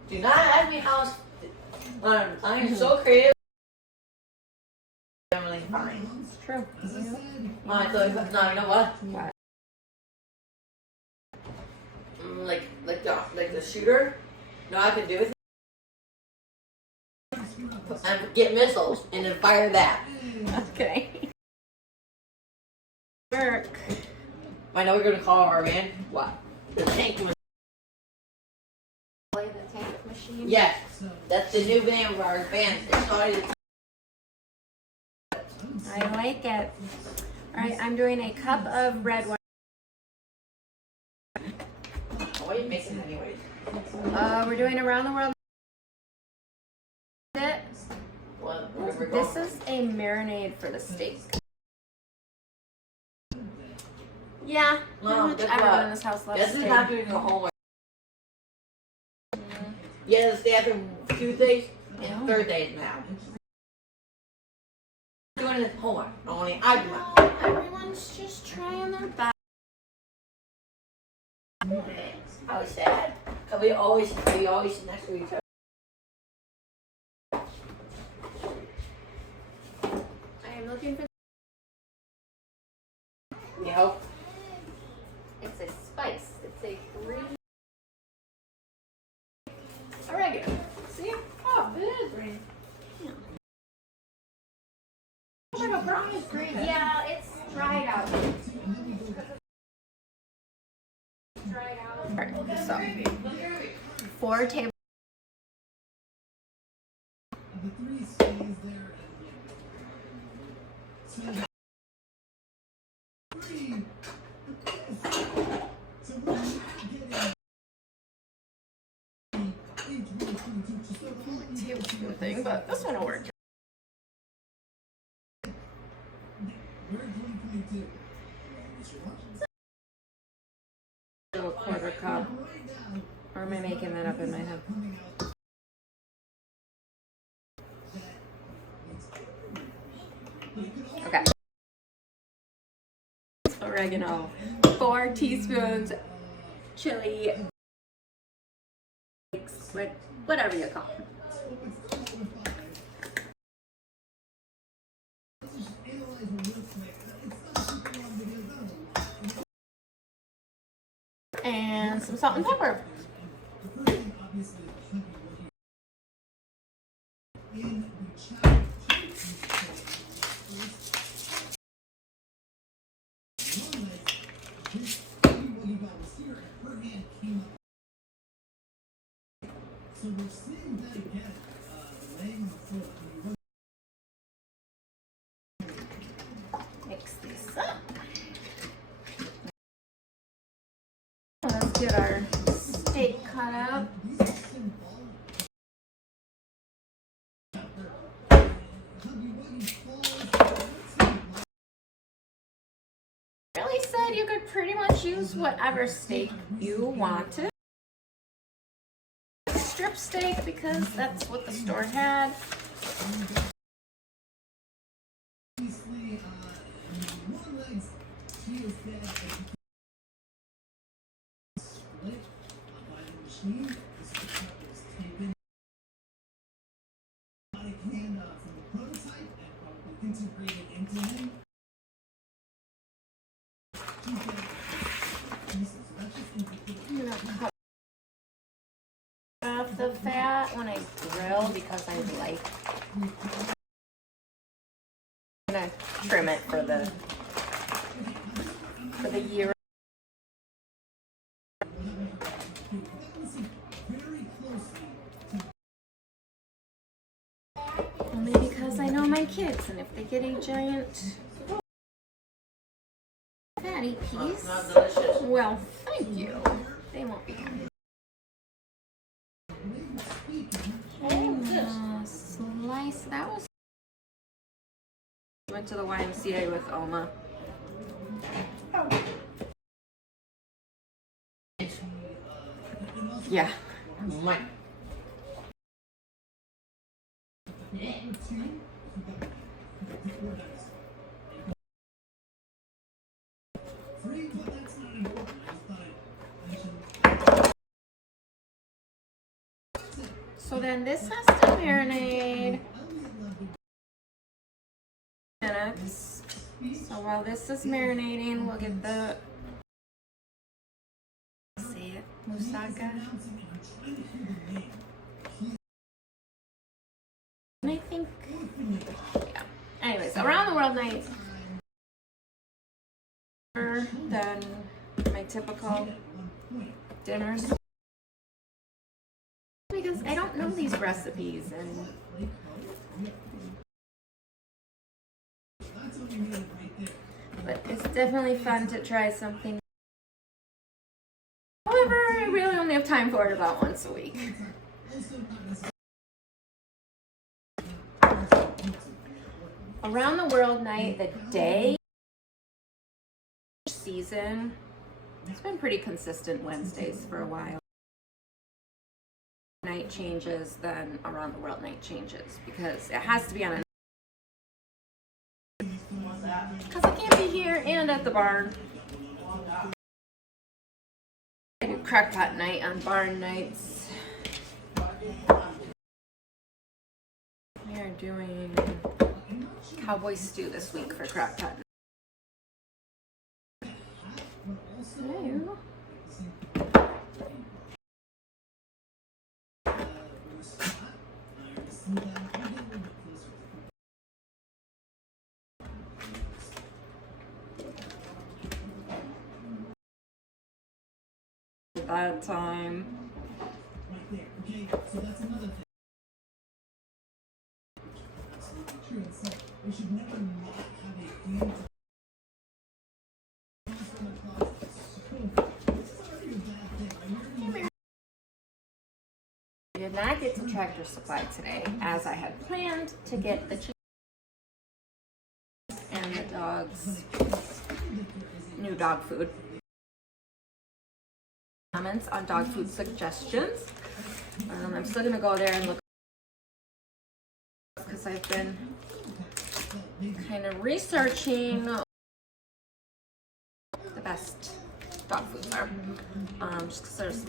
Do not ask me how I am so creative. I'm really fine. It's true. I feel like, no, you know what? What? Like the shooter. No, I can do it. And get missiles and then fire that. Okay. Work. I know we're gonna call our van. What? The tank machine. Play the tank machine. Yes, that's the new van of our van. It's already. I like it. All right, I'm doing a cup of red wine. What are you making anyways? We're doing around the world. Whatever This is a marinade for the steak. Yeah, pretty Well, much guess everyone what? in this house loves This is steak. not doing your homework. Yes, they have Tuesdays and Thursdays now. Doing his homework. Only I do not. Everyone's just trying their best. I was sad. Cause we always sit next to each other. I am looking for. You know? It's a spice. It's a green oregano. See? Oh, it is green. It's like a brownish green. Yeah, it's dried out. Dried out. Alright, so 4 tablespoons. Thing, but this one will work. A 1/4 cup. Or am I making that up in my head? Okay. Oregano. 4 teaspoons. Chili. Whatever you call it. And some salt and pepper. Mix this up. Let's get our steak cut up. Really said you could pretty much use whatever steak you wanted. Strip steak because that's what the store had. I'm gonna cut off the fat when I grill because I like. I'm gonna trim it for the year. Only because I know my kids, and if they get a giant fatty piece, Not delicious. well, thank you. They won't be happy. Slice. That was. Went to the YMCA with Oma. Yeah. My. So then this has to marinate minutes. So while this is marinating, we'll get the moussaka. And I think, yeah. Anyways, around the world night. Than my typical dinners. Because I don't know these recipes and but it's definitely fun to try something. However, I really have time for it about once a week. Around the World night, the day season, it's been pretty consistent Wednesdays for a while. Night changes, then Around the World night changes because it has to be on a because I can't be here and at the barn. I do crockpot night on barn nights. We are doing cowboy stew this week for crockpot. Hello. That time. I did not get to Tractor Supply today, as I had planned to get the chicken and the dog's new dog food. Comments on dog food suggestions. I'm still gonna go there and look because I've been kind of researching the best dog foods are. Just because there's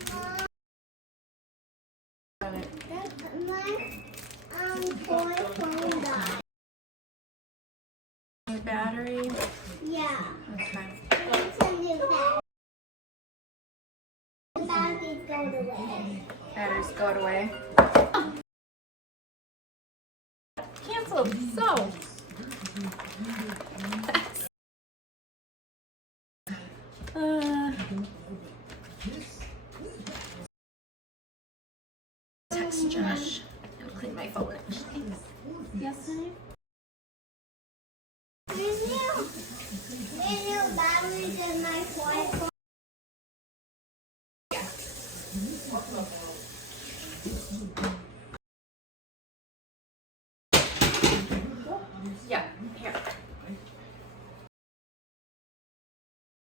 new battery. Yeah. Okay. It's a new battery. The batteries go away. Batteries go away. Canceled. So. Text Josh. I'll clean my phone actually. Yes, honey? There's new batteries in my phone. Yeah, here.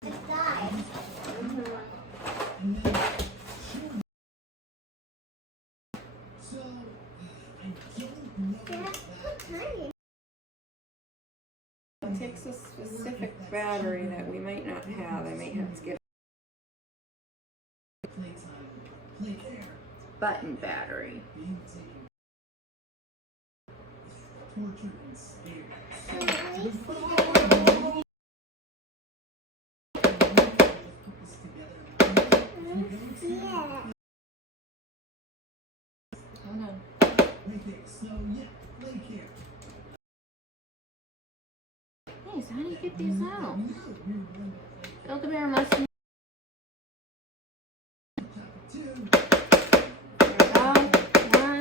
It died. It takes a specific battery that we might not have. I might have to get a button battery. Yeah. Hold on. Hey, so how do you get these out? Build-A-Bear must be. There we go. One.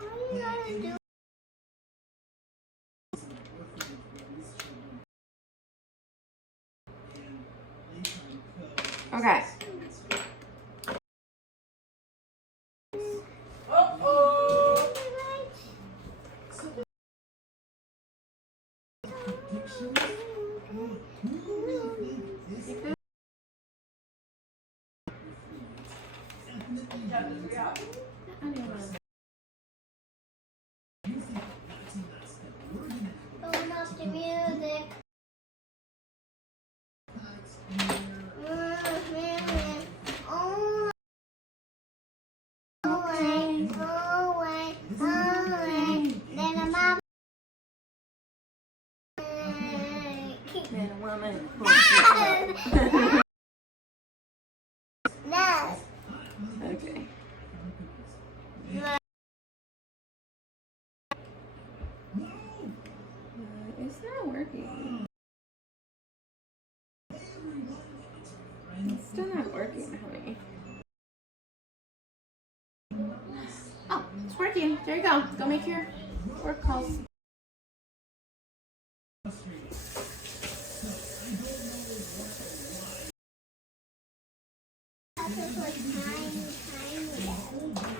What are you gonna do? Okay. Turn off the music. Man, woman. No. Okay. It's not working. It's still not working, honey. Oh, it's working. you. There you go. Go make your work calls.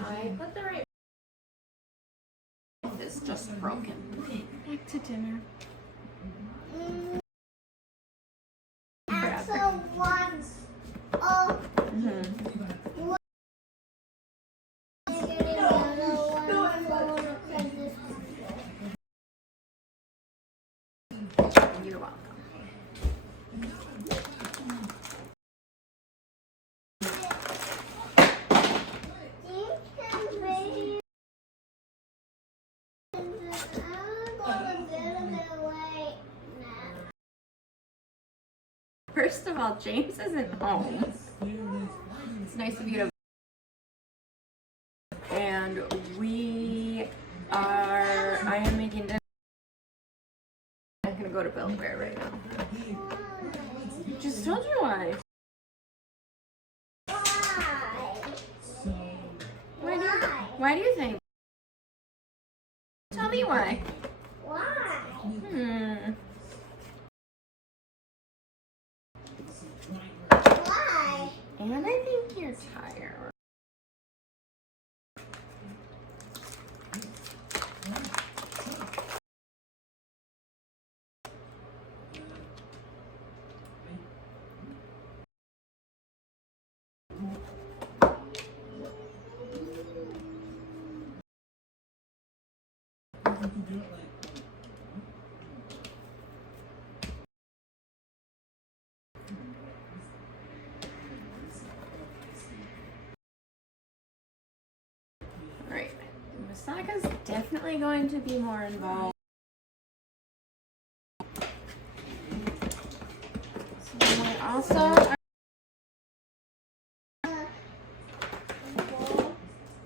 I put the right. It's just broken. Back to dinner. Axel wants a You're welcome. First of all, James isn't home. It's nice of you to. And I am making dinner. I'm gonna go to Bill Bear right now. Just told you why. Why do you think? Tell me why. Why? And I think you're tired. Right. Masaga's definitely going to be more involved. So I also.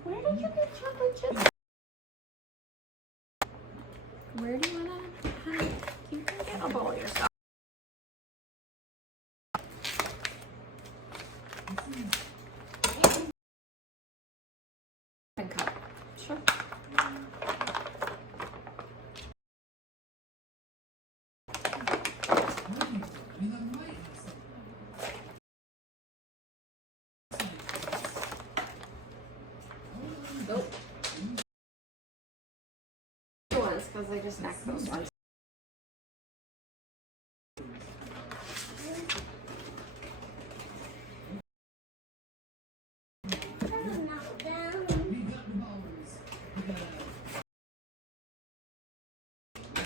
Where did you get chocolate chips? Where do you wanna? You can get a bowl yourself. And cup. Sure. Nope. Ones, because I just snacked those ones.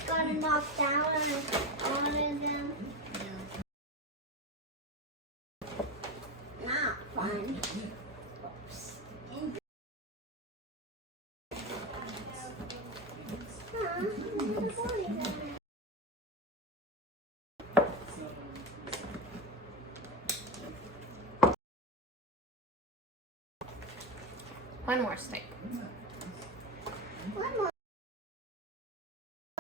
Got knocked down and wanted them. Not fun. One more stick. One more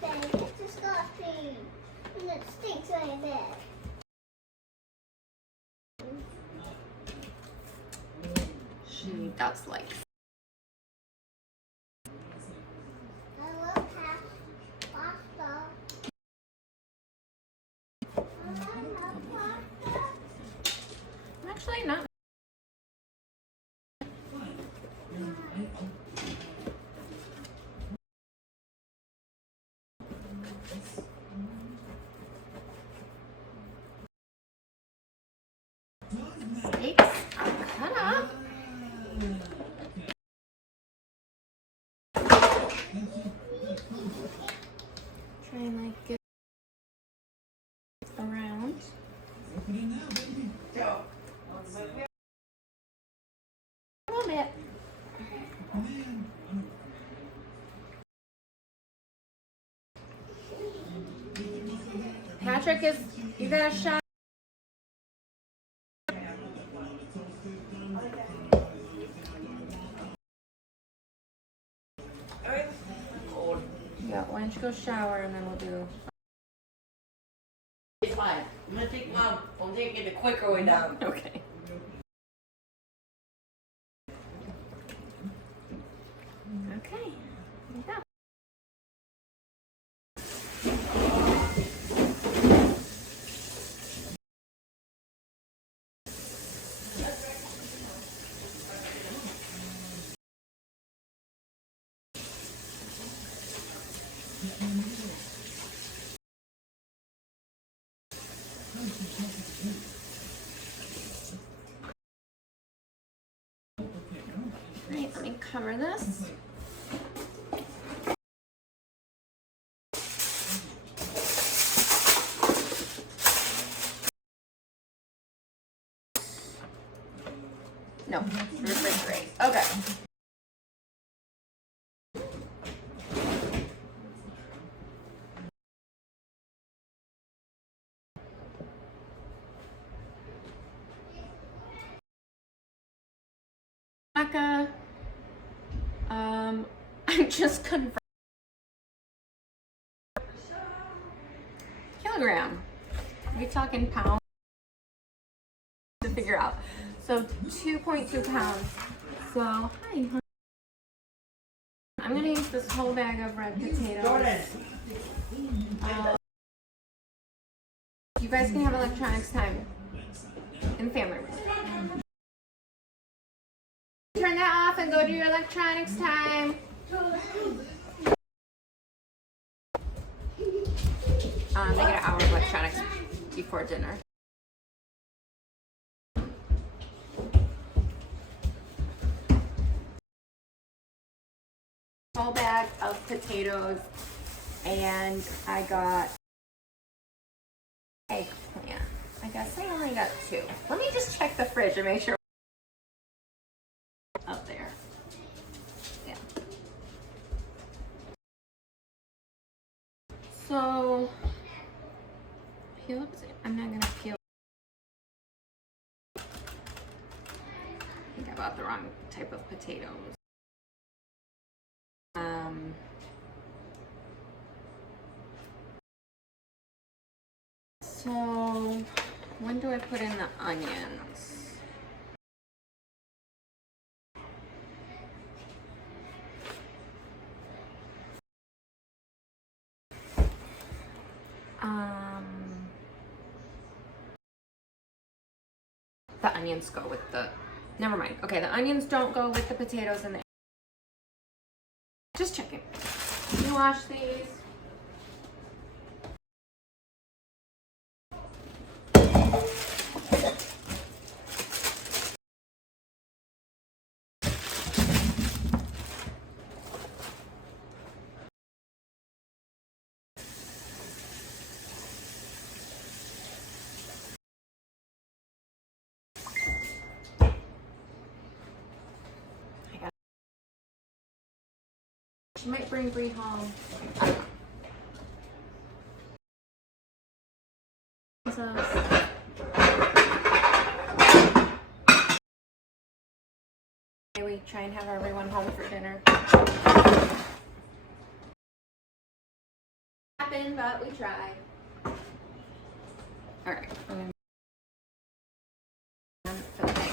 thing. It's disgusting. And it stinks like that. She does like. I love pasta. I love pasta. Actually, not. Steaks are cut up. Try and like get around. A little bit. Patrick is, you got a shot. Yeah, why don't you go shower and then we'll do. It's fine. I'm gonna take Mom. I'm taking the quicker way down. Okay. Okay. cover this. No, refrigerate. Okay. I just confirmed. Kilogram. Are we talking pounds to figure out? So 2.2 pounds. So hi. Honey. I'm gonna use this whole bag of red potatoes. You guys can have electronics time in the family room. Turn that off and go to your electronics time. They get an hour of electronics before dinner. Whole bag of potatoes, and I got eggplant. I guess I only got 2. Let me just check the fridge and make sure. Up there. Yeah. So, peel up. I'm not gonna peel. I think I bought the wrong type of potatoes. So, when do I put in the onions? The onions go with the, never mind. Okay, the onions don't go with the potatoes and the, just checking. You wash these. She might bring Bree home. We try and have everyone home for dinner. Happen, but we try. All right. For the eggplant.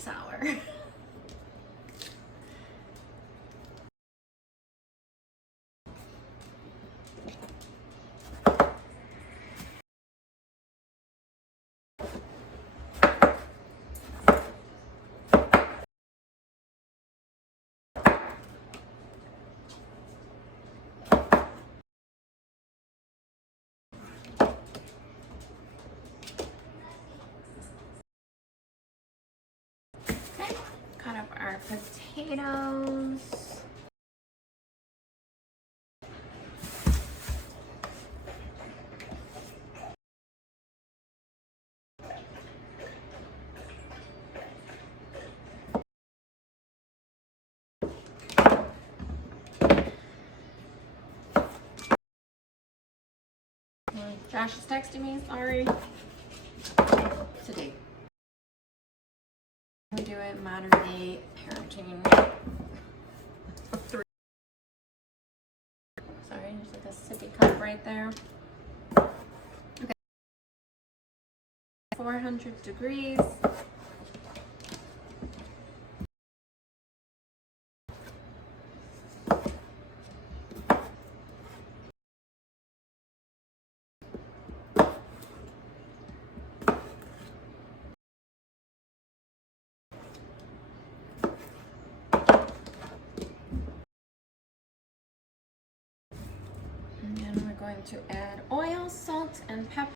Sour. Cut up our potatoes. Josh is texting me, sorry. Today. We do it modern day parenting. Sorry, there's like a sippy cup right there. Okay. 400 degrees. And then we're going to add oil, salt, and pepper.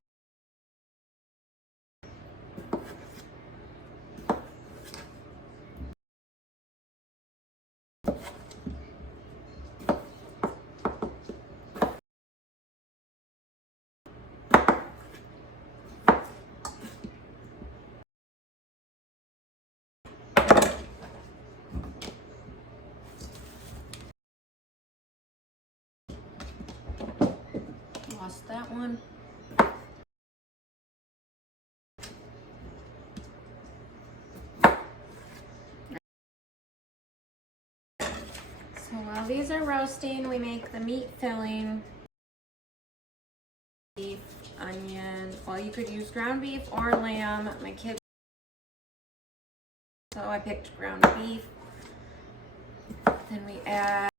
Lost that one. So while these are roasting, we make the meat filling. Beef, onion, well, you could use ground beef or lamb. My kids, so I picked ground beef. Then we add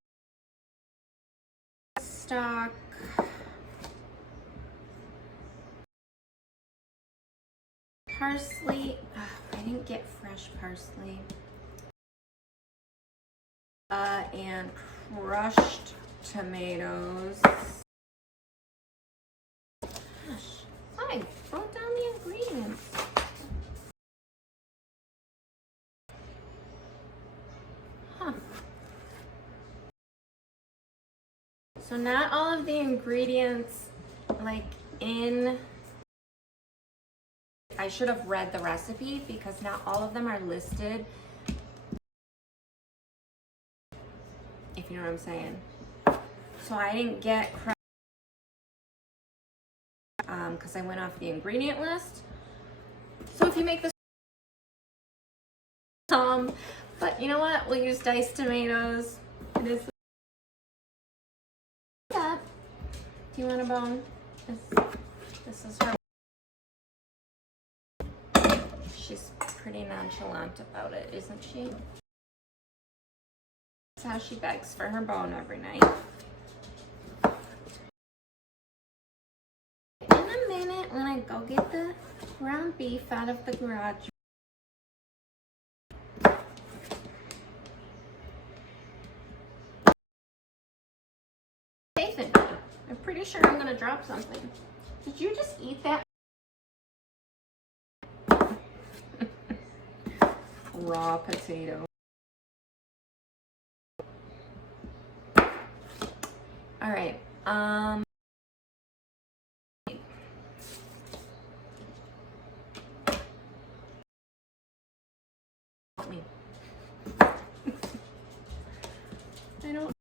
stock. Parsley. Oh, I didn't get fresh parsley. And crushed tomatoes. Gosh, I wrote down the ingredients. Huh. So not all of the ingredients, like in, I should have read the recipe because not all of them are listed. If you know what I'm saying. So I didn't get because I went off the ingredient list. So if you make this, but you know what? We'll use diced tomatoes. It is that. Do you want a bone? This is her. She's pretty nonchalant about it, isn't she? That's how she begs for her bone every night. In a minute, when I go get the ground beef out of the garage. Faith in me. I'm pretty sure I'm gonna drop something. Did you just eat that? Raw potato. All right. Help me. I don't.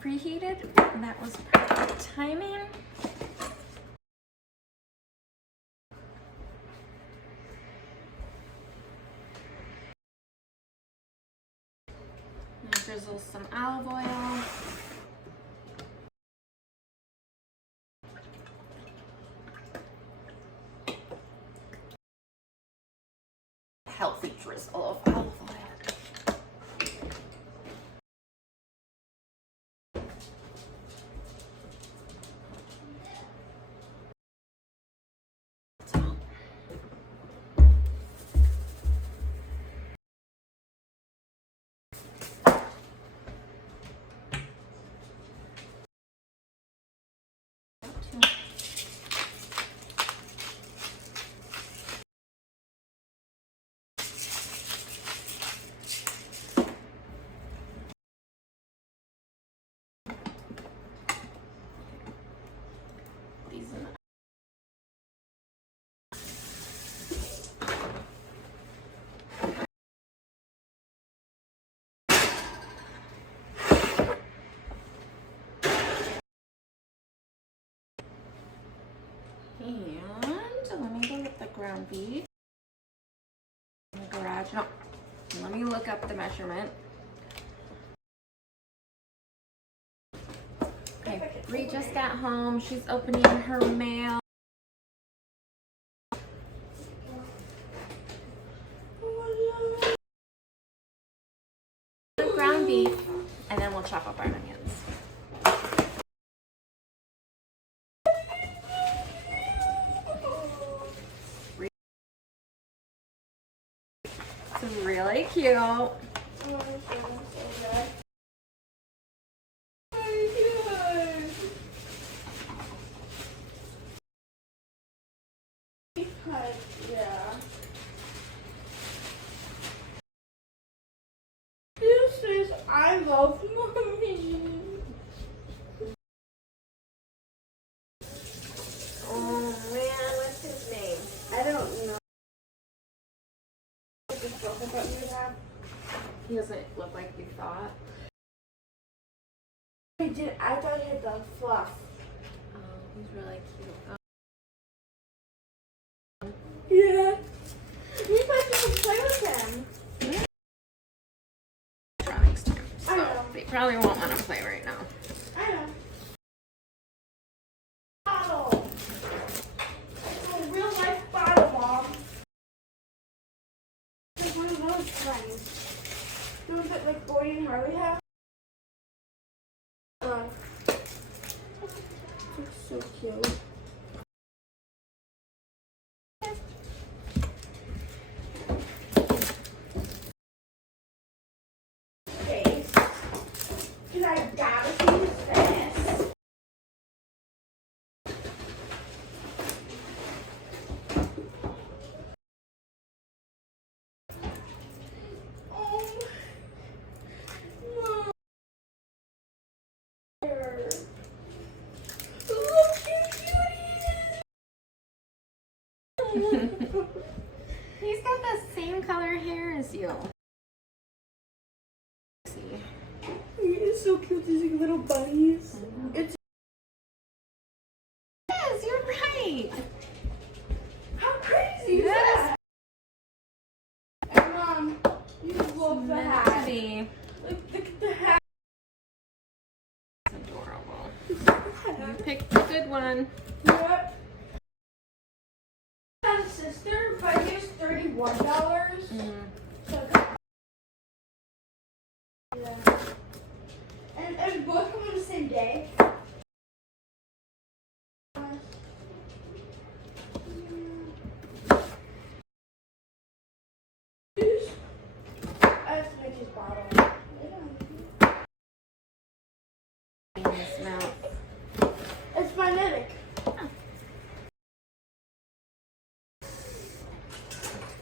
Preheated, and that was perfect timing. And drizzle some olive oil. Healthy drizzle of olive oil. And let me go get the ground beef in the garage. No, let me look up the measurement. Okay, Bree just got home. She's opening her mail. The ground beef, and then we'll chop up our onions. It's really cute. Yeah. This is I love mommy. Oh man, what's his name? I don't know. He doesn't look like you thought. I thought he had the fluff. Oh, he's really cute. Yeah. We might just play with him. Electronics too, I so know. they probably won't want to play right now. I know. Bottle. It's a real life bottle, Mom. It's like one of those things. The ones that like Gordy and Harley have. It's so cute. Face. And I gotta use this. Oh, no. Look how cute he is. He's got the same color hair as you. See. He is so cute. These like little bunnies. It's Yes, you're right. how crazy is Yes. that? And you love the Meant to hat. be. Look at the hat. It's adorable. You picked a good one. Yep. I had a sister, but he was $31. So yeah. And both come on the same day. I have to make his bottle. This mouth. It's magnetic.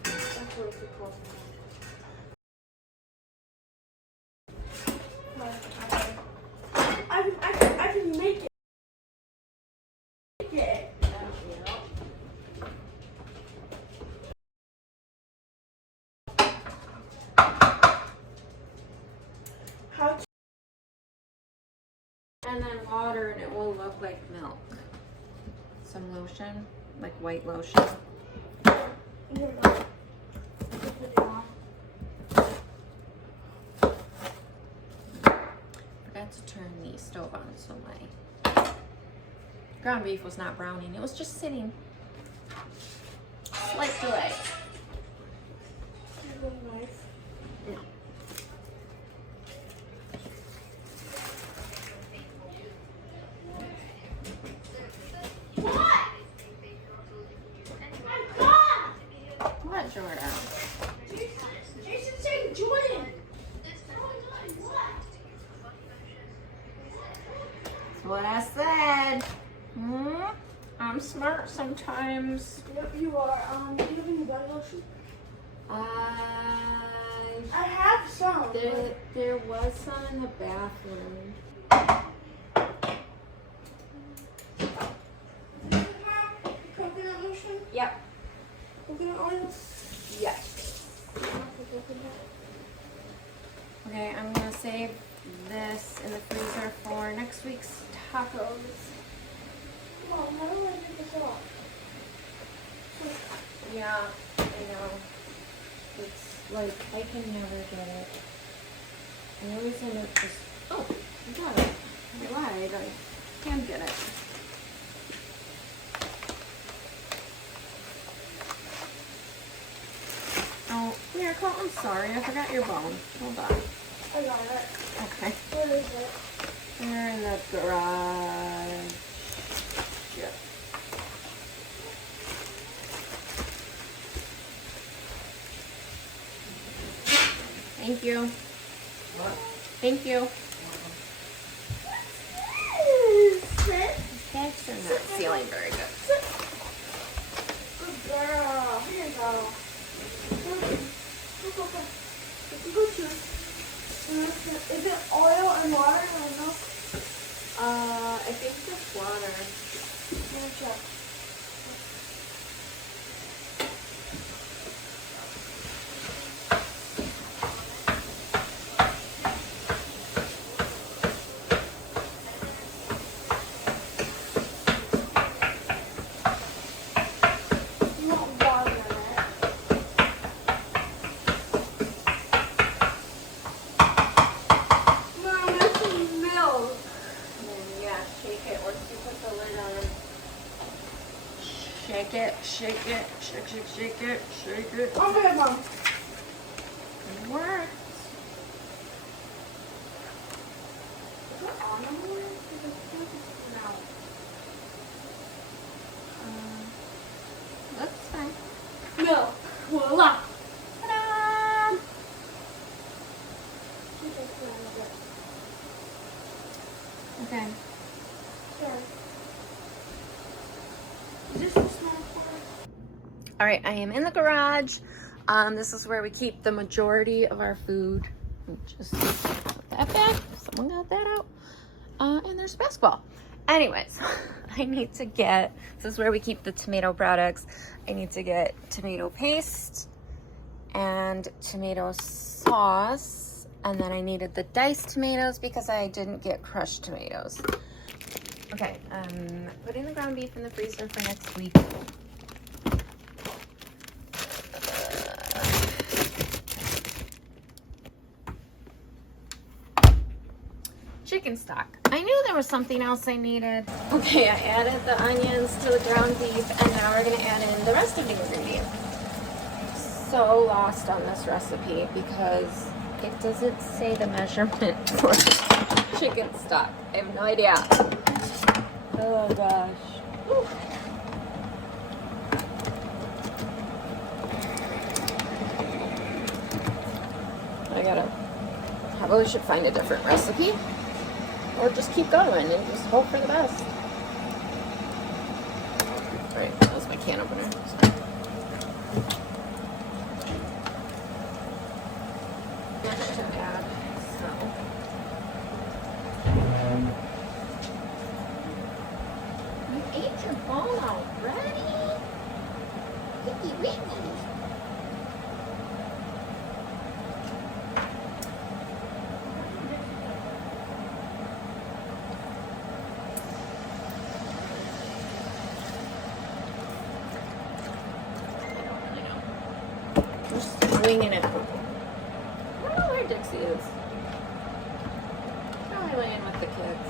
That's really cool. I can make it. Make it. How And then water, and it will look like milk. Some lotion, like white lotion. Forgot to turn the stove on, so my ground beef was not browning. It was just sitting. Slight delay. No. What, Jordan? Jason saying Jordan. That's what I said. I'm smart sometimes. Yep, you are. Do you have any body lotion? I have some. There was some in the bathroom. Coconut lotion? Yep. Coconut oil? Yes. Okay, I'm gonna save this in the freezer for next week's tacos. Mom, how do I get this off? Yeah, I know. It's like, I can never get it. I always end up just, oh, I got it. I lied, I can get it. Oh, Miracle, I'm sorry, I forgot your bone. Hold on. I got it. Okay. What is it? They're in the garage. Yep. Thank you. What? Thank you. Sit. Cats are not feeling very good. Good girl. Here you go. Go. Go choose. Is it oil and water or milk? I think just water. Let me check. You want water in it? Mom, that's some milk. Yeah, shake it once you put the lid on. Shake it, shake it, shake it. Okay, Mom. It works. Is it on the board? Because I feel like it's out. That's fine. Milk. Voila. Ta-da! Okay. Sorry. Is this a small part? All right, I am in the garage. This is where we keep the majority of our food. Just put that back. Someone got that out. And there's basketball. Anyways, I need to get, this is where we keep the tomato products. I need to get tomato paste and tomato sauce. And then I needed the diced tomatoes because I didn't get crushed tomatoes. Okay, putting the ground beef in the freezer for next week. Chicken stock. I knew there was something else I needed. Okay, I added the onions to the ground beef, and now we're gonna add in the rest of the ingredients. So lost on this recipe because it doesn't say the measurement for chicken stock. I have no idea. Oh gosh. Whew. I probably should find a different recipe or just keep going and just hope for the best. All right, that was my can opener. Sorry. Much to add, so. You ate your bone already? Ricky, Ricky. Winging it. I don't know where Dixie is. Probably laying with the kids.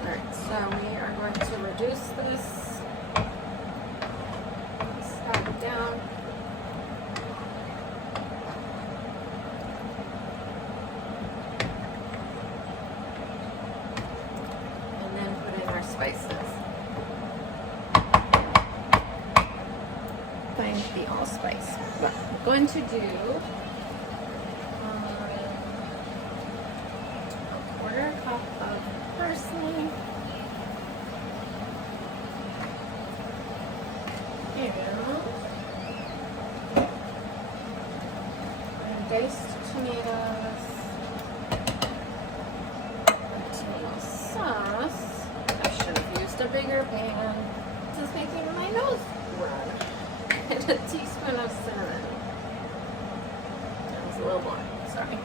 Alright, so we are going to reduce this. Stop it down. Spices. Find the allspice. But I'm going to do a quarter cup of parsley and diced tomatoes, tomato sauce. A bigger pan. This is making my nose and a teaspoon of cinnamon. That was a little more, sorry.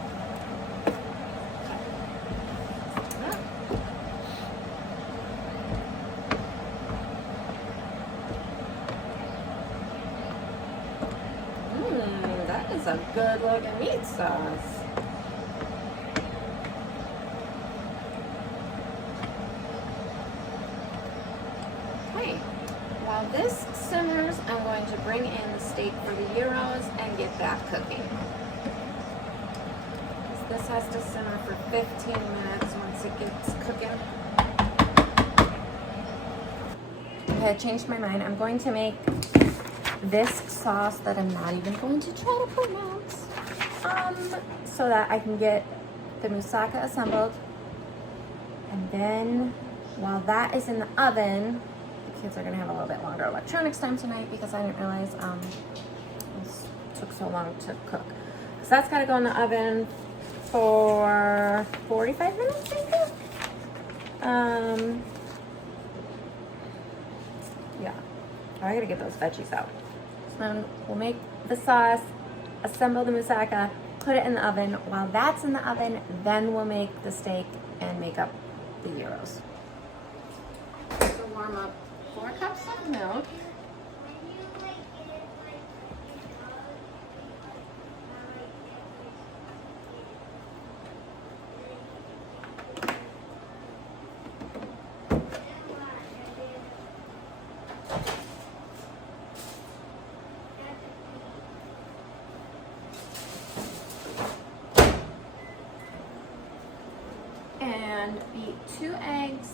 That is a good looking meat sauce. Okay, while this simmers, I'm going to bring in the steak for the gyros and get that cooking. This has to simmer for 15 minutes once it gets cooking. Okay, I changed my mind. I'm going to make this sauce that I'm not even going to try to pronounce, so that I can get the moussaka assembled. And then while that is in the oven, the kids are gonna have a little bit longer electronics time tonight because I didn't realize this took so long to cook. So that's gotta go in the oven for 45 minutes, I think. Yeah, I gotta get those veggies out. So then we'll make the sauce, assemble the moussaka, put it in the oven. While that's in the oven, then we'll make the steak and make up the gyros. So warm up 4 cups of milk. And beat 2 eggs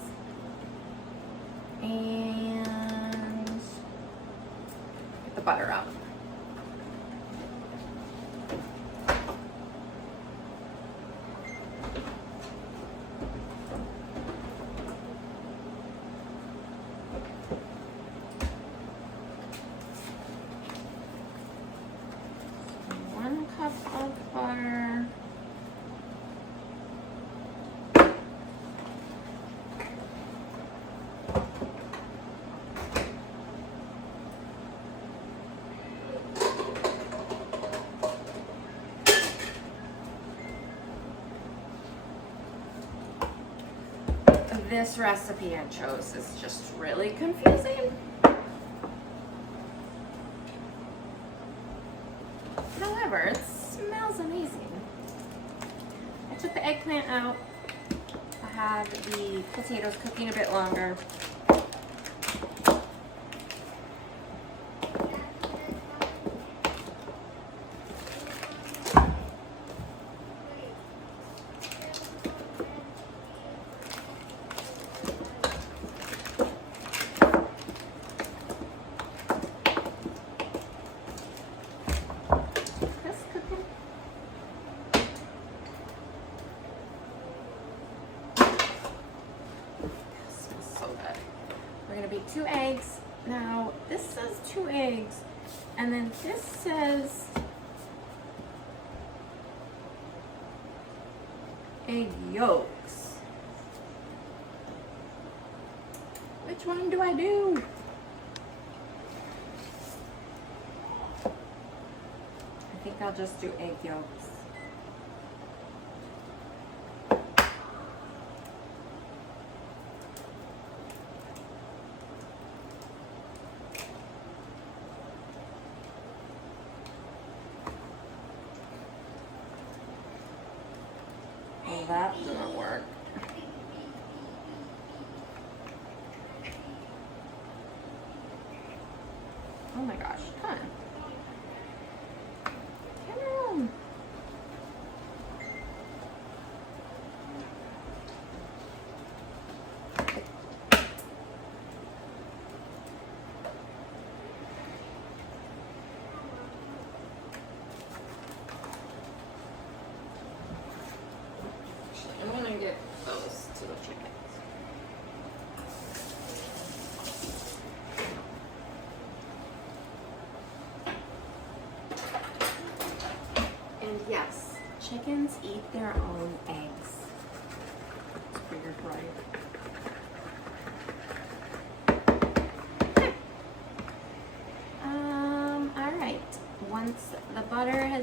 and get the butter out. So 1 cup of butter. This recipe I chose is just really confusing. However, it smells amazing. I took the eggplant out. I have the potatoes cooking a bit longer. We're gonna beat 2 eggs. Now, this says 2 eggs, and then this says egg yolks. Which one do I do? I think I'll just do egg yolks. Well, that didn't work. Oh my gosh, come on. Come on. I'm gonna get those to the chickens. And yes, chickens eat their own eggs. It's figured right.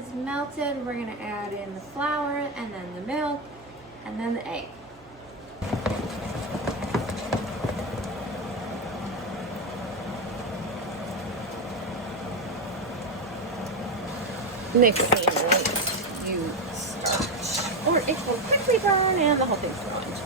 is melted, we're gonna add in the flour and then the milk and then the egg. Mixing once you start, or it will quickly burn and the whole thing's ruined.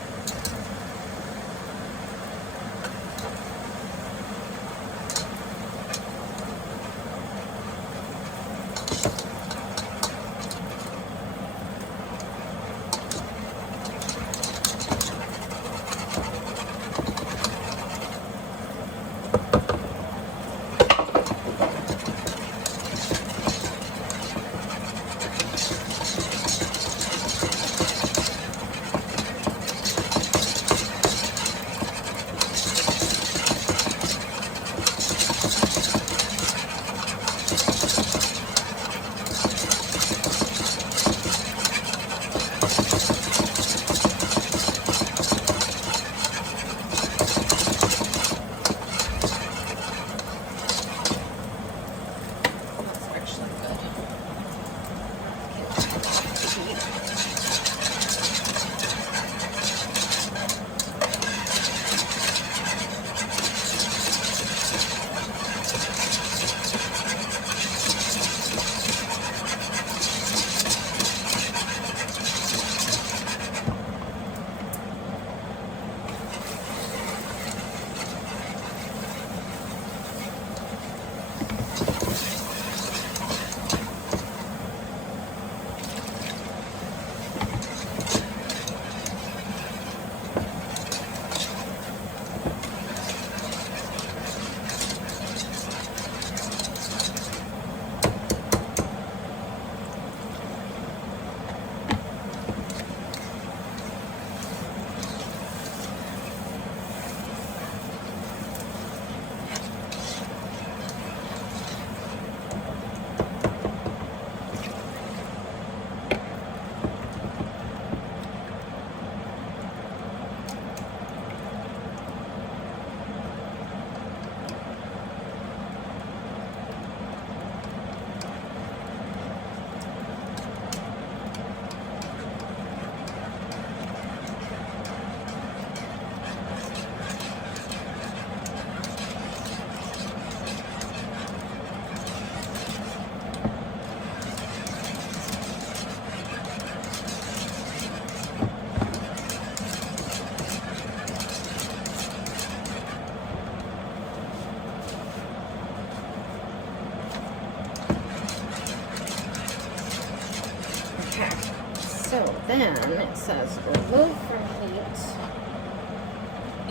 So then it says remove from heat.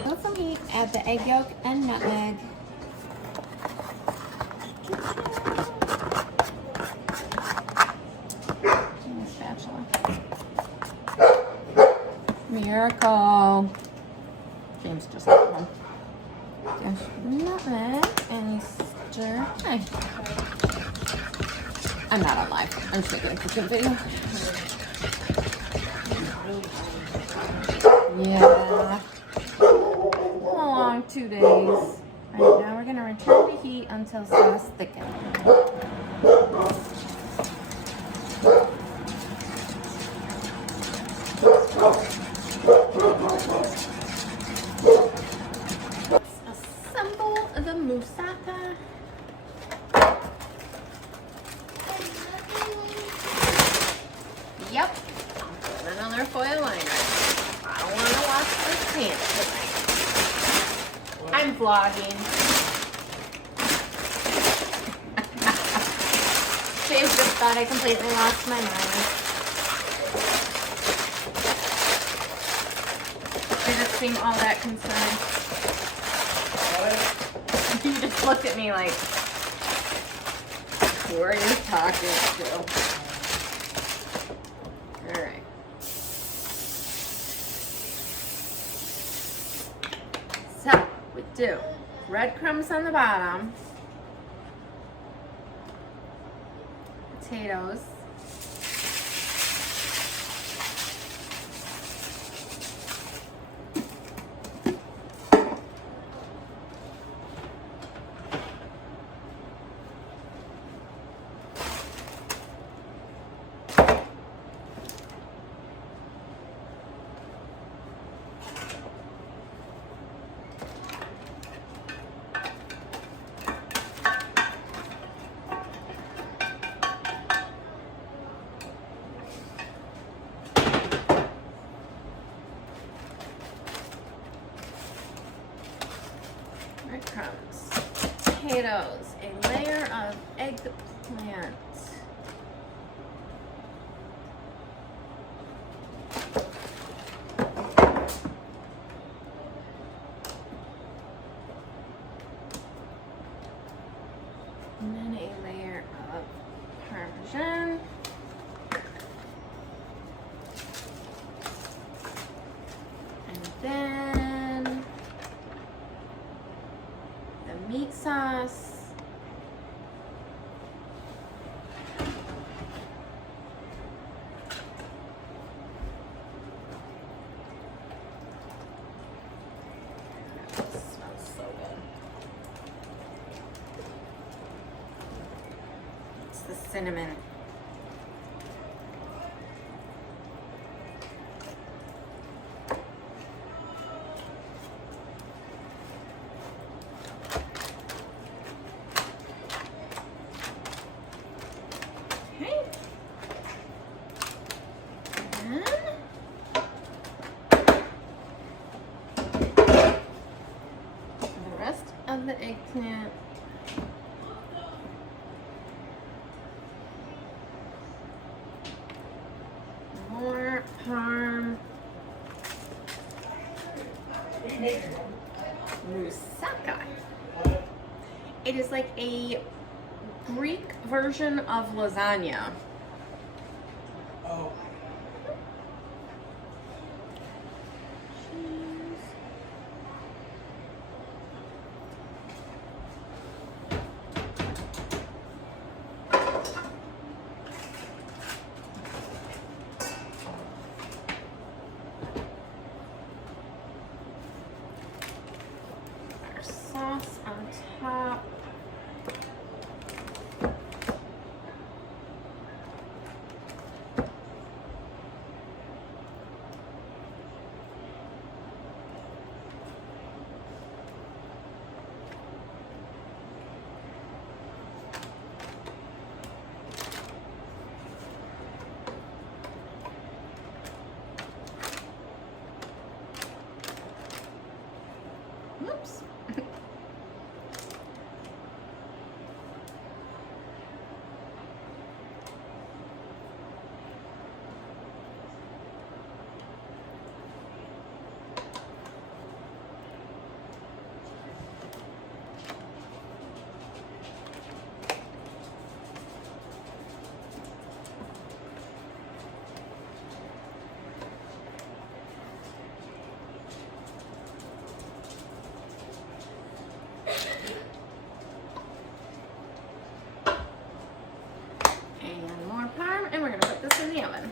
Remove from heat, add the egg yolk and nutmeg. And a spatula. Miracle. James just got one. Just nutmeg and you stir. Hey. I'm not on live. I'm just making a cooking video. Yeah. A long 2 days. Alright, now we're gonna return to heat until sauce thickens. Assemble the moussaka. Yep. I'll put another foil liner. I don't want to wash this pan tonight. I'm vlogging. James just thought I completely lost my mind. He didn't seem all that concerned. He just looked at me like, who are you talking to? Alright. So, we do breadcrumbs on the bottom, potatoes, breadcrumbs, potatoes, a layer of eggplant. And then a layer of Parmesan. And then the meat sauce. That smells so good. It's the cinnamon. Okay. And the rest of the eggplant. More parm. Moussaka. It is like a Greek version of lasagna. Oh. Cheese. Our sauce on top. Whoops. And more parm, and we're gonna put this in the oven.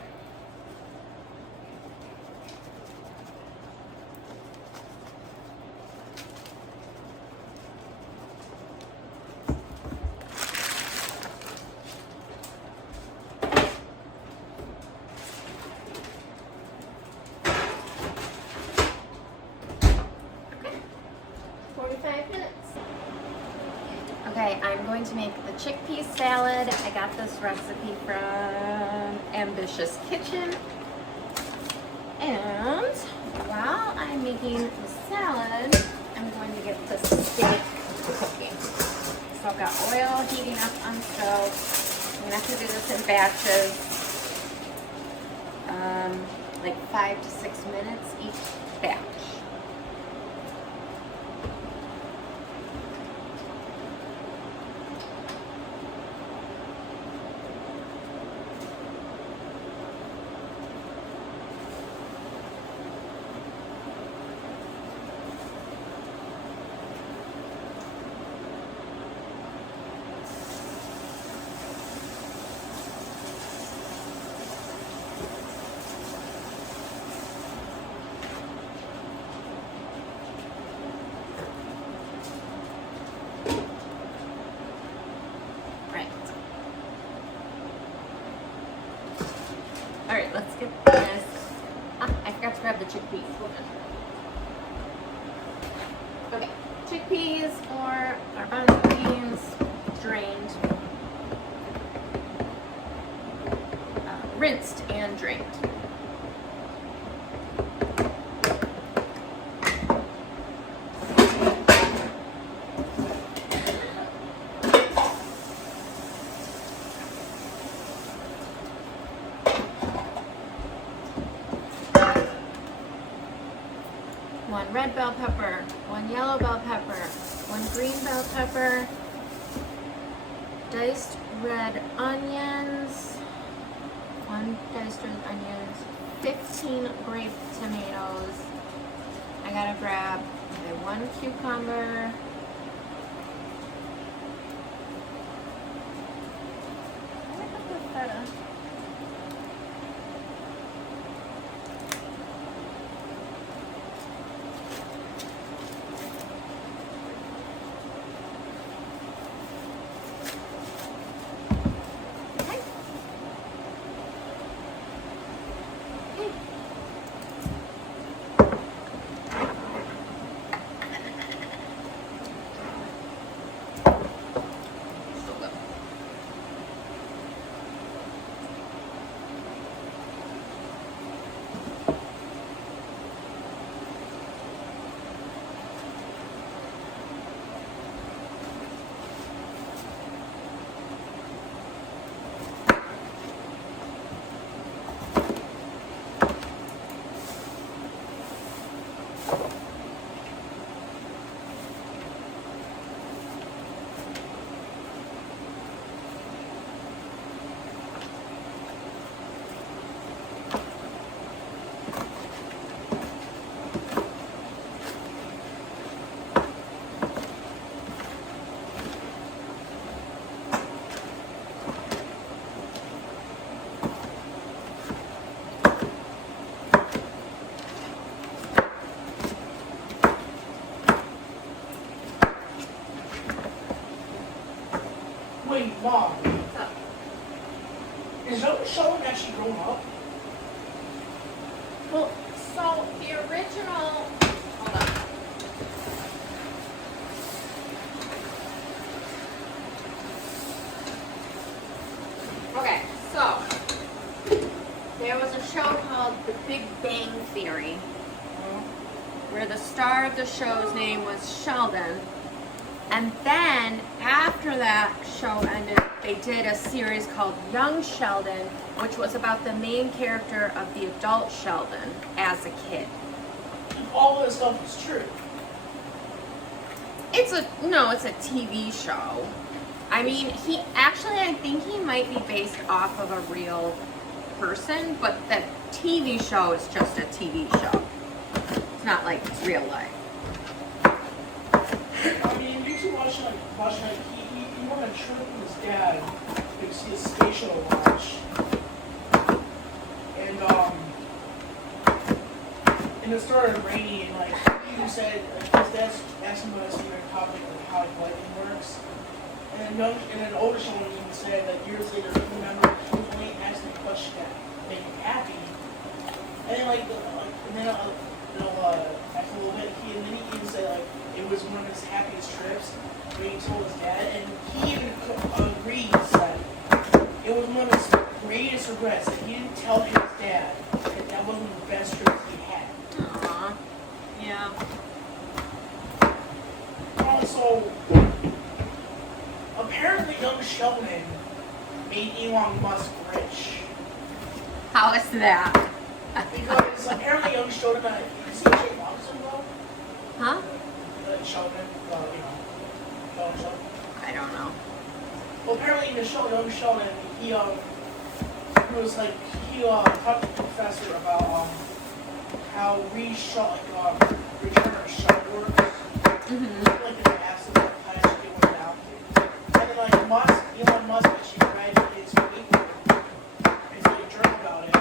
Okay, 45 minutes. Okay, I'm going to make the chickpea salad. I got this recipe from Ambitious Kitchen. And while I'm making the salad, I'm going to get the steak cooking. So I've got oil heating up on stove. I'm gonna have to do this in batches. Like 5 to 6 minutes each batch. Alright, let's get this. I forgot to grab the chickpeas. Hold on. Okay, chickpeas or garbanzo beans, drained. Rinsed and drained. red bell pepper, 1 yellow bell pepper, 1 green bell pepper, diced red onions, 1 diced red onions, 15 grape tomatoes. I gotta grab 1 cucumber. Where did the feta? Wait, Mom. Is Zoe Sheldon actually grown up? Well, so the original, hold on. Okay, so there was a show called The Big Bang Theory, where the star of the show's name was Sheldon. And then after that show ended, they did a series called Young Sheldon, which was about the main character of the adult Sheldon as a kid. All of this stuff is true. It's a TV show. I mean, I think he might be based off of a real person, but the TV show is just a TV show. It's not like it's real life. I mean, you two watching he went on a trip with his dad to see a space shuttle launch. And it started raining, and he said, his dad asked him about a secret topic of how lightning works. And then older Sheldon even said that years later, he remembered he was only asking a question that made him happy. And then after a little bit, he even said it was one of his happiest trips when he told his dad, and he even agrees that it was one of his greatest regrets that he didn't tell his dad that was one of the best trips he had. Aww. Yeah. Also, apparently young Sheldon made Elon Musk rich. How is that? Because apparently young Sheldon, is he Jay Robinson though? Huh? Sheldon, young Sheldon. I don't know. Well, apparently in the show, young Sheldon, he talked to the professor about how return of shuttle works. Like the acid how it went down. And then Elon Musk actually graduated his paper and he journal about it.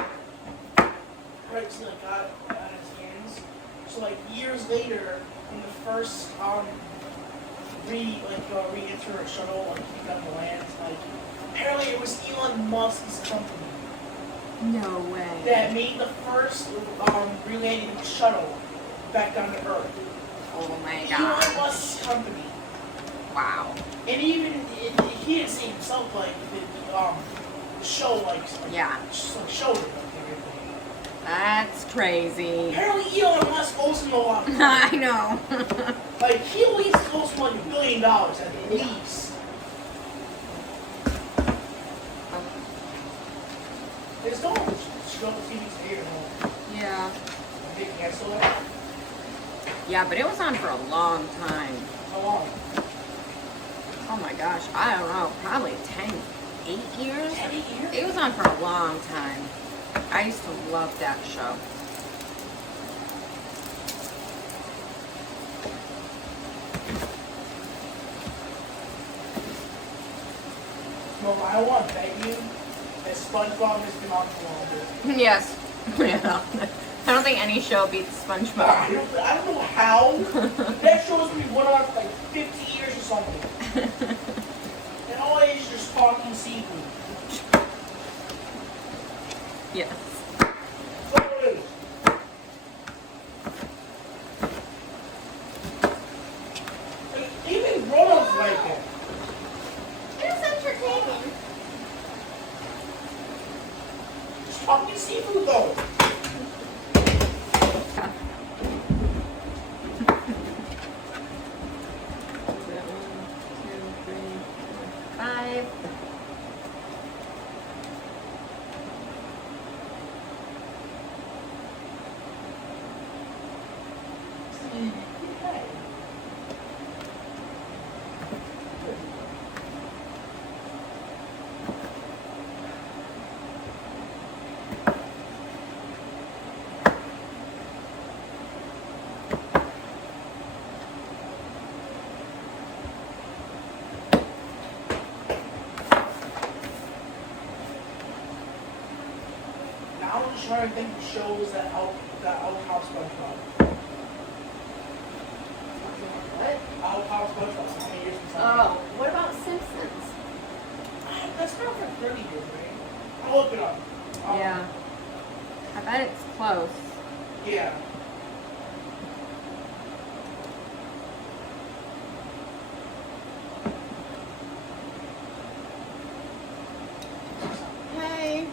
Right, so got it out of his hands. So years later, when the first re-enter a shuttle came down the land, apparently it was Elon Musk's company No way. that made the first re-landing shuttle back down to Earth. Oh my Elon god. Musk's company. Wow. And even he didn't say himself the show Yeah. showed it everything. That's crazy. Apparently Elon Musk owes him a lot. I know. He at least owes him $1 billion at least. There's no show TV today or no. Yeah. They cancel it. Yeah, but it was on for a long time. How long? Oh my gosh, I don't know, probably 8 years? 10 years? It was on for a long time. I used to love that show. Well, I want to bet you that SpongeBob has been on for longer. Yes. Yeah. I don't think any show beats SpongeBob. I don't know how. That show's been went on for like 50 years or something. And all it is just talking seafood. Yes. That's all it is. Like, even grown-ups like it. It's entertaining. Just talking seafood though. Five. Now I'm just trying to think of shows that outhouse SpongeBob. What? Outhouse SpongeBob. How many years since I- Oh, what about Simpsons? That's not for 30 years, right? I'll look it up. Yeah. I bet it's close. Yeah. Hey.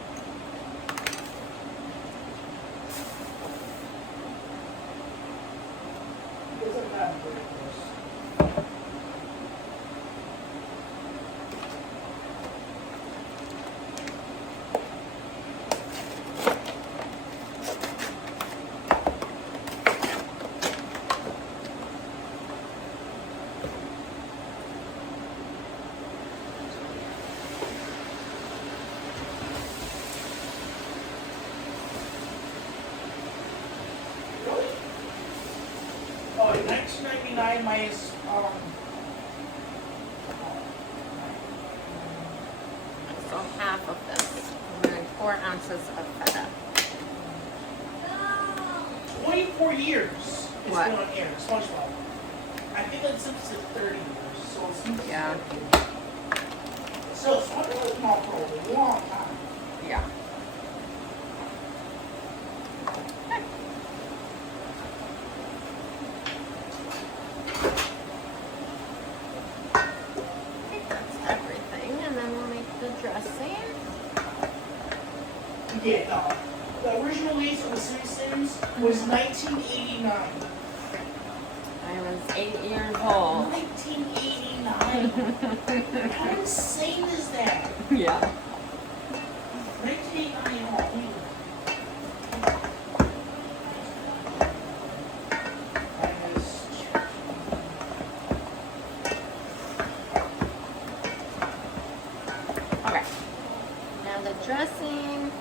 Isn't that very close? Really? Oh, in 1999 minus So half of this. And then 4 ounces of feta. 24 years it's What? been on air, SpongeBob. I think it's up to 30 years, so it seems Yeah. So SpongeBob's been on for a long time. Yeah. I think that's everything, and then we'll make the dressing. Yeah, no. The original release of The Simpsons was 1989. I was 8 years old. 1989? How insane is that? Yeah. 1989 Halloween. Okay. Now the dressing.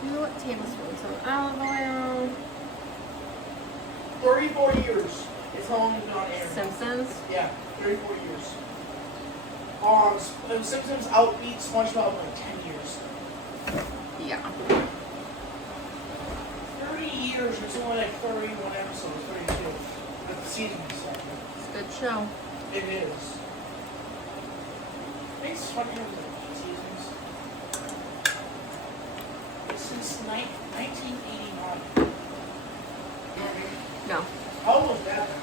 Two tablespoons of olive oil. 34 years. It's how long it's been on air. Simpsons. Yeah, 34 years. The Simpsons outbeat SpongeBob by 10 years. Yeah. 30 years, it's only like 31 episodes, 32. But the season is second. It's a good show. It is. I think SpongeBob was like 8 seasons. It's since 1989. No. How old was that then?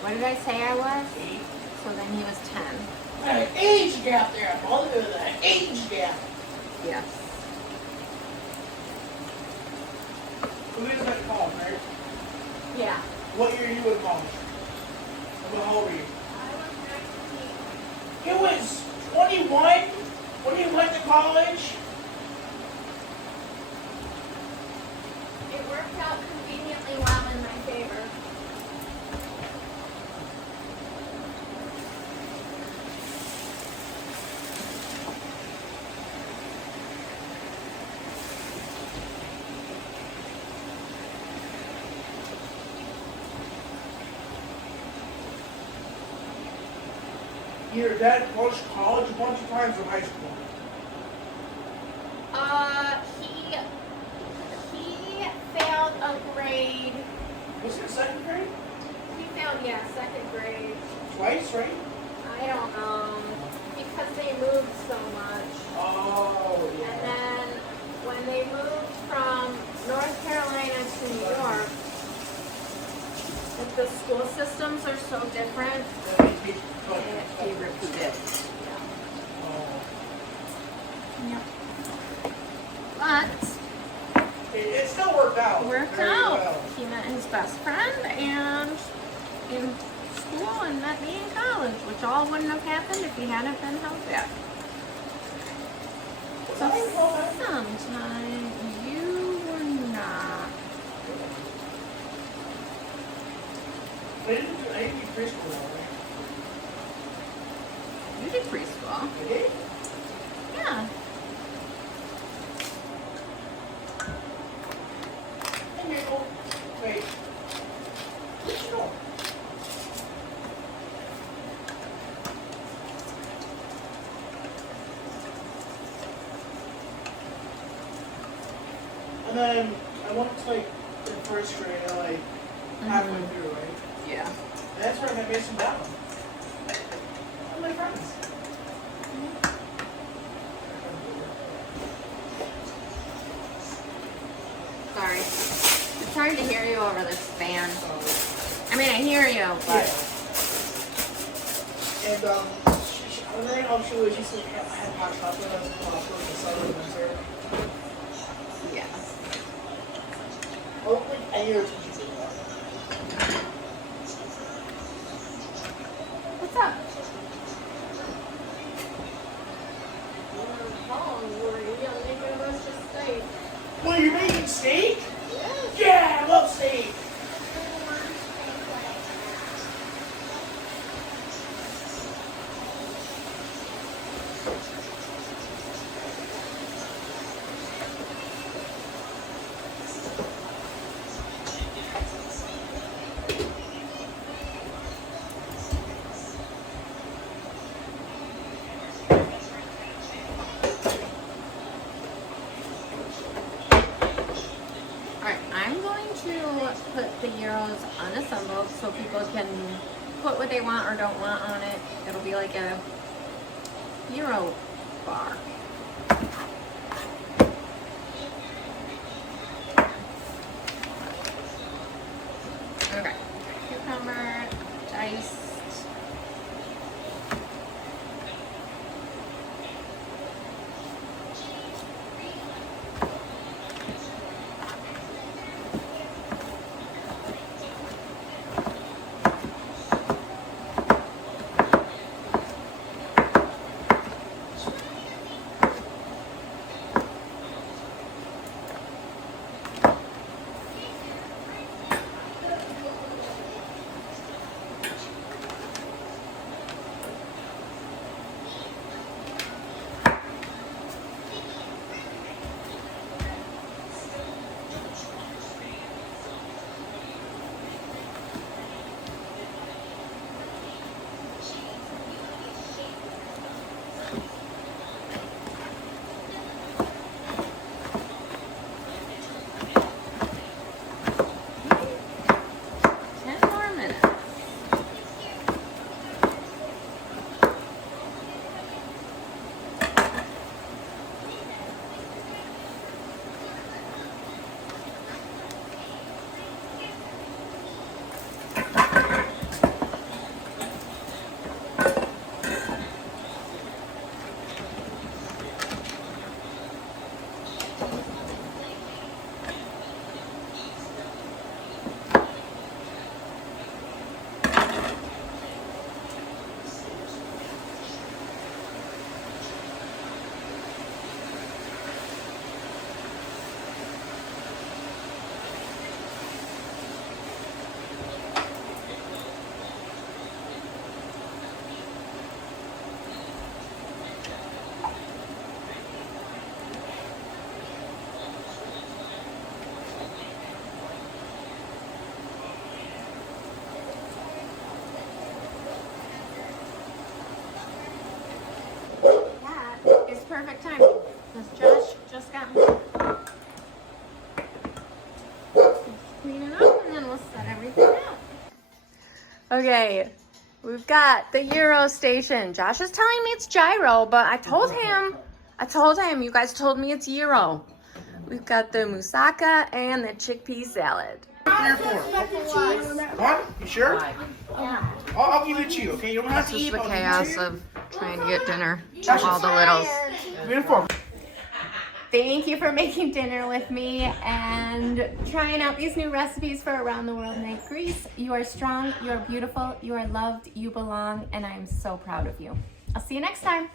What did I say I was? 8? So then he was 10. An age gap there, mother. An age gap. Yes. Who is that called, right? Yeah. What year you How old were you? I was 19. It was 21 when you went to college. It worked out conveniently well in my favor. Your dad was college a bunch of times in high school. He failed a grade. Was it second grade? He failed, yeah, second grade. Twice, right? I don't know, because they moved so much. Oh, And yeah. then when they moved from North Carolina to New York, the school systems are so different. He repeated. Oh. Yep. But It still worked out. worked very out. well. He met his best friend and in school and met me in college, which all wouldn't have happened if he hadn't been held back. So sometime you were not. I didn't do preschool, right? You did preschool. I did? Yeah. Hey, Nickel. Wait. No. And then I went to like in first grade, like halfway through, right? Yeah. And that's where I met Mason Down. All my friends. Sorry. It's hard to hear you over this fan. I mean, I hear you, but And I was right how she was used to have hot chocolate as a popcorn and southern dessert. yeah. I don't think any of the teachers did that. What's up? Making us just steak. Well, you're making steak? Yeah, I love steak. Alright, I'm going to put the gyros unassembled so people can put what they want or don't want on it. It'll be like a gyro bar. Okay, cucumber, diced. perfect time. Because Josh just got home. Just clean it up and then we'll set everything out. Okay, we've got the Euro station. Josh is telling me it's gyro, but I told him, you guys told me it's Euro. We've got the moussaka and the chickpea salad. Here for. What? You sure? I'll give it to you, okay? You don't have to This is eat. the I'll give it chaos to you. of trying to get dinner to all the littles. Here for. Thank you for making dinner with me and trying out these new recipes for Around the World Night Greece. You are strong, you are beautiful, you are loved, you belong, and I am so proud of you. I'll see you next time.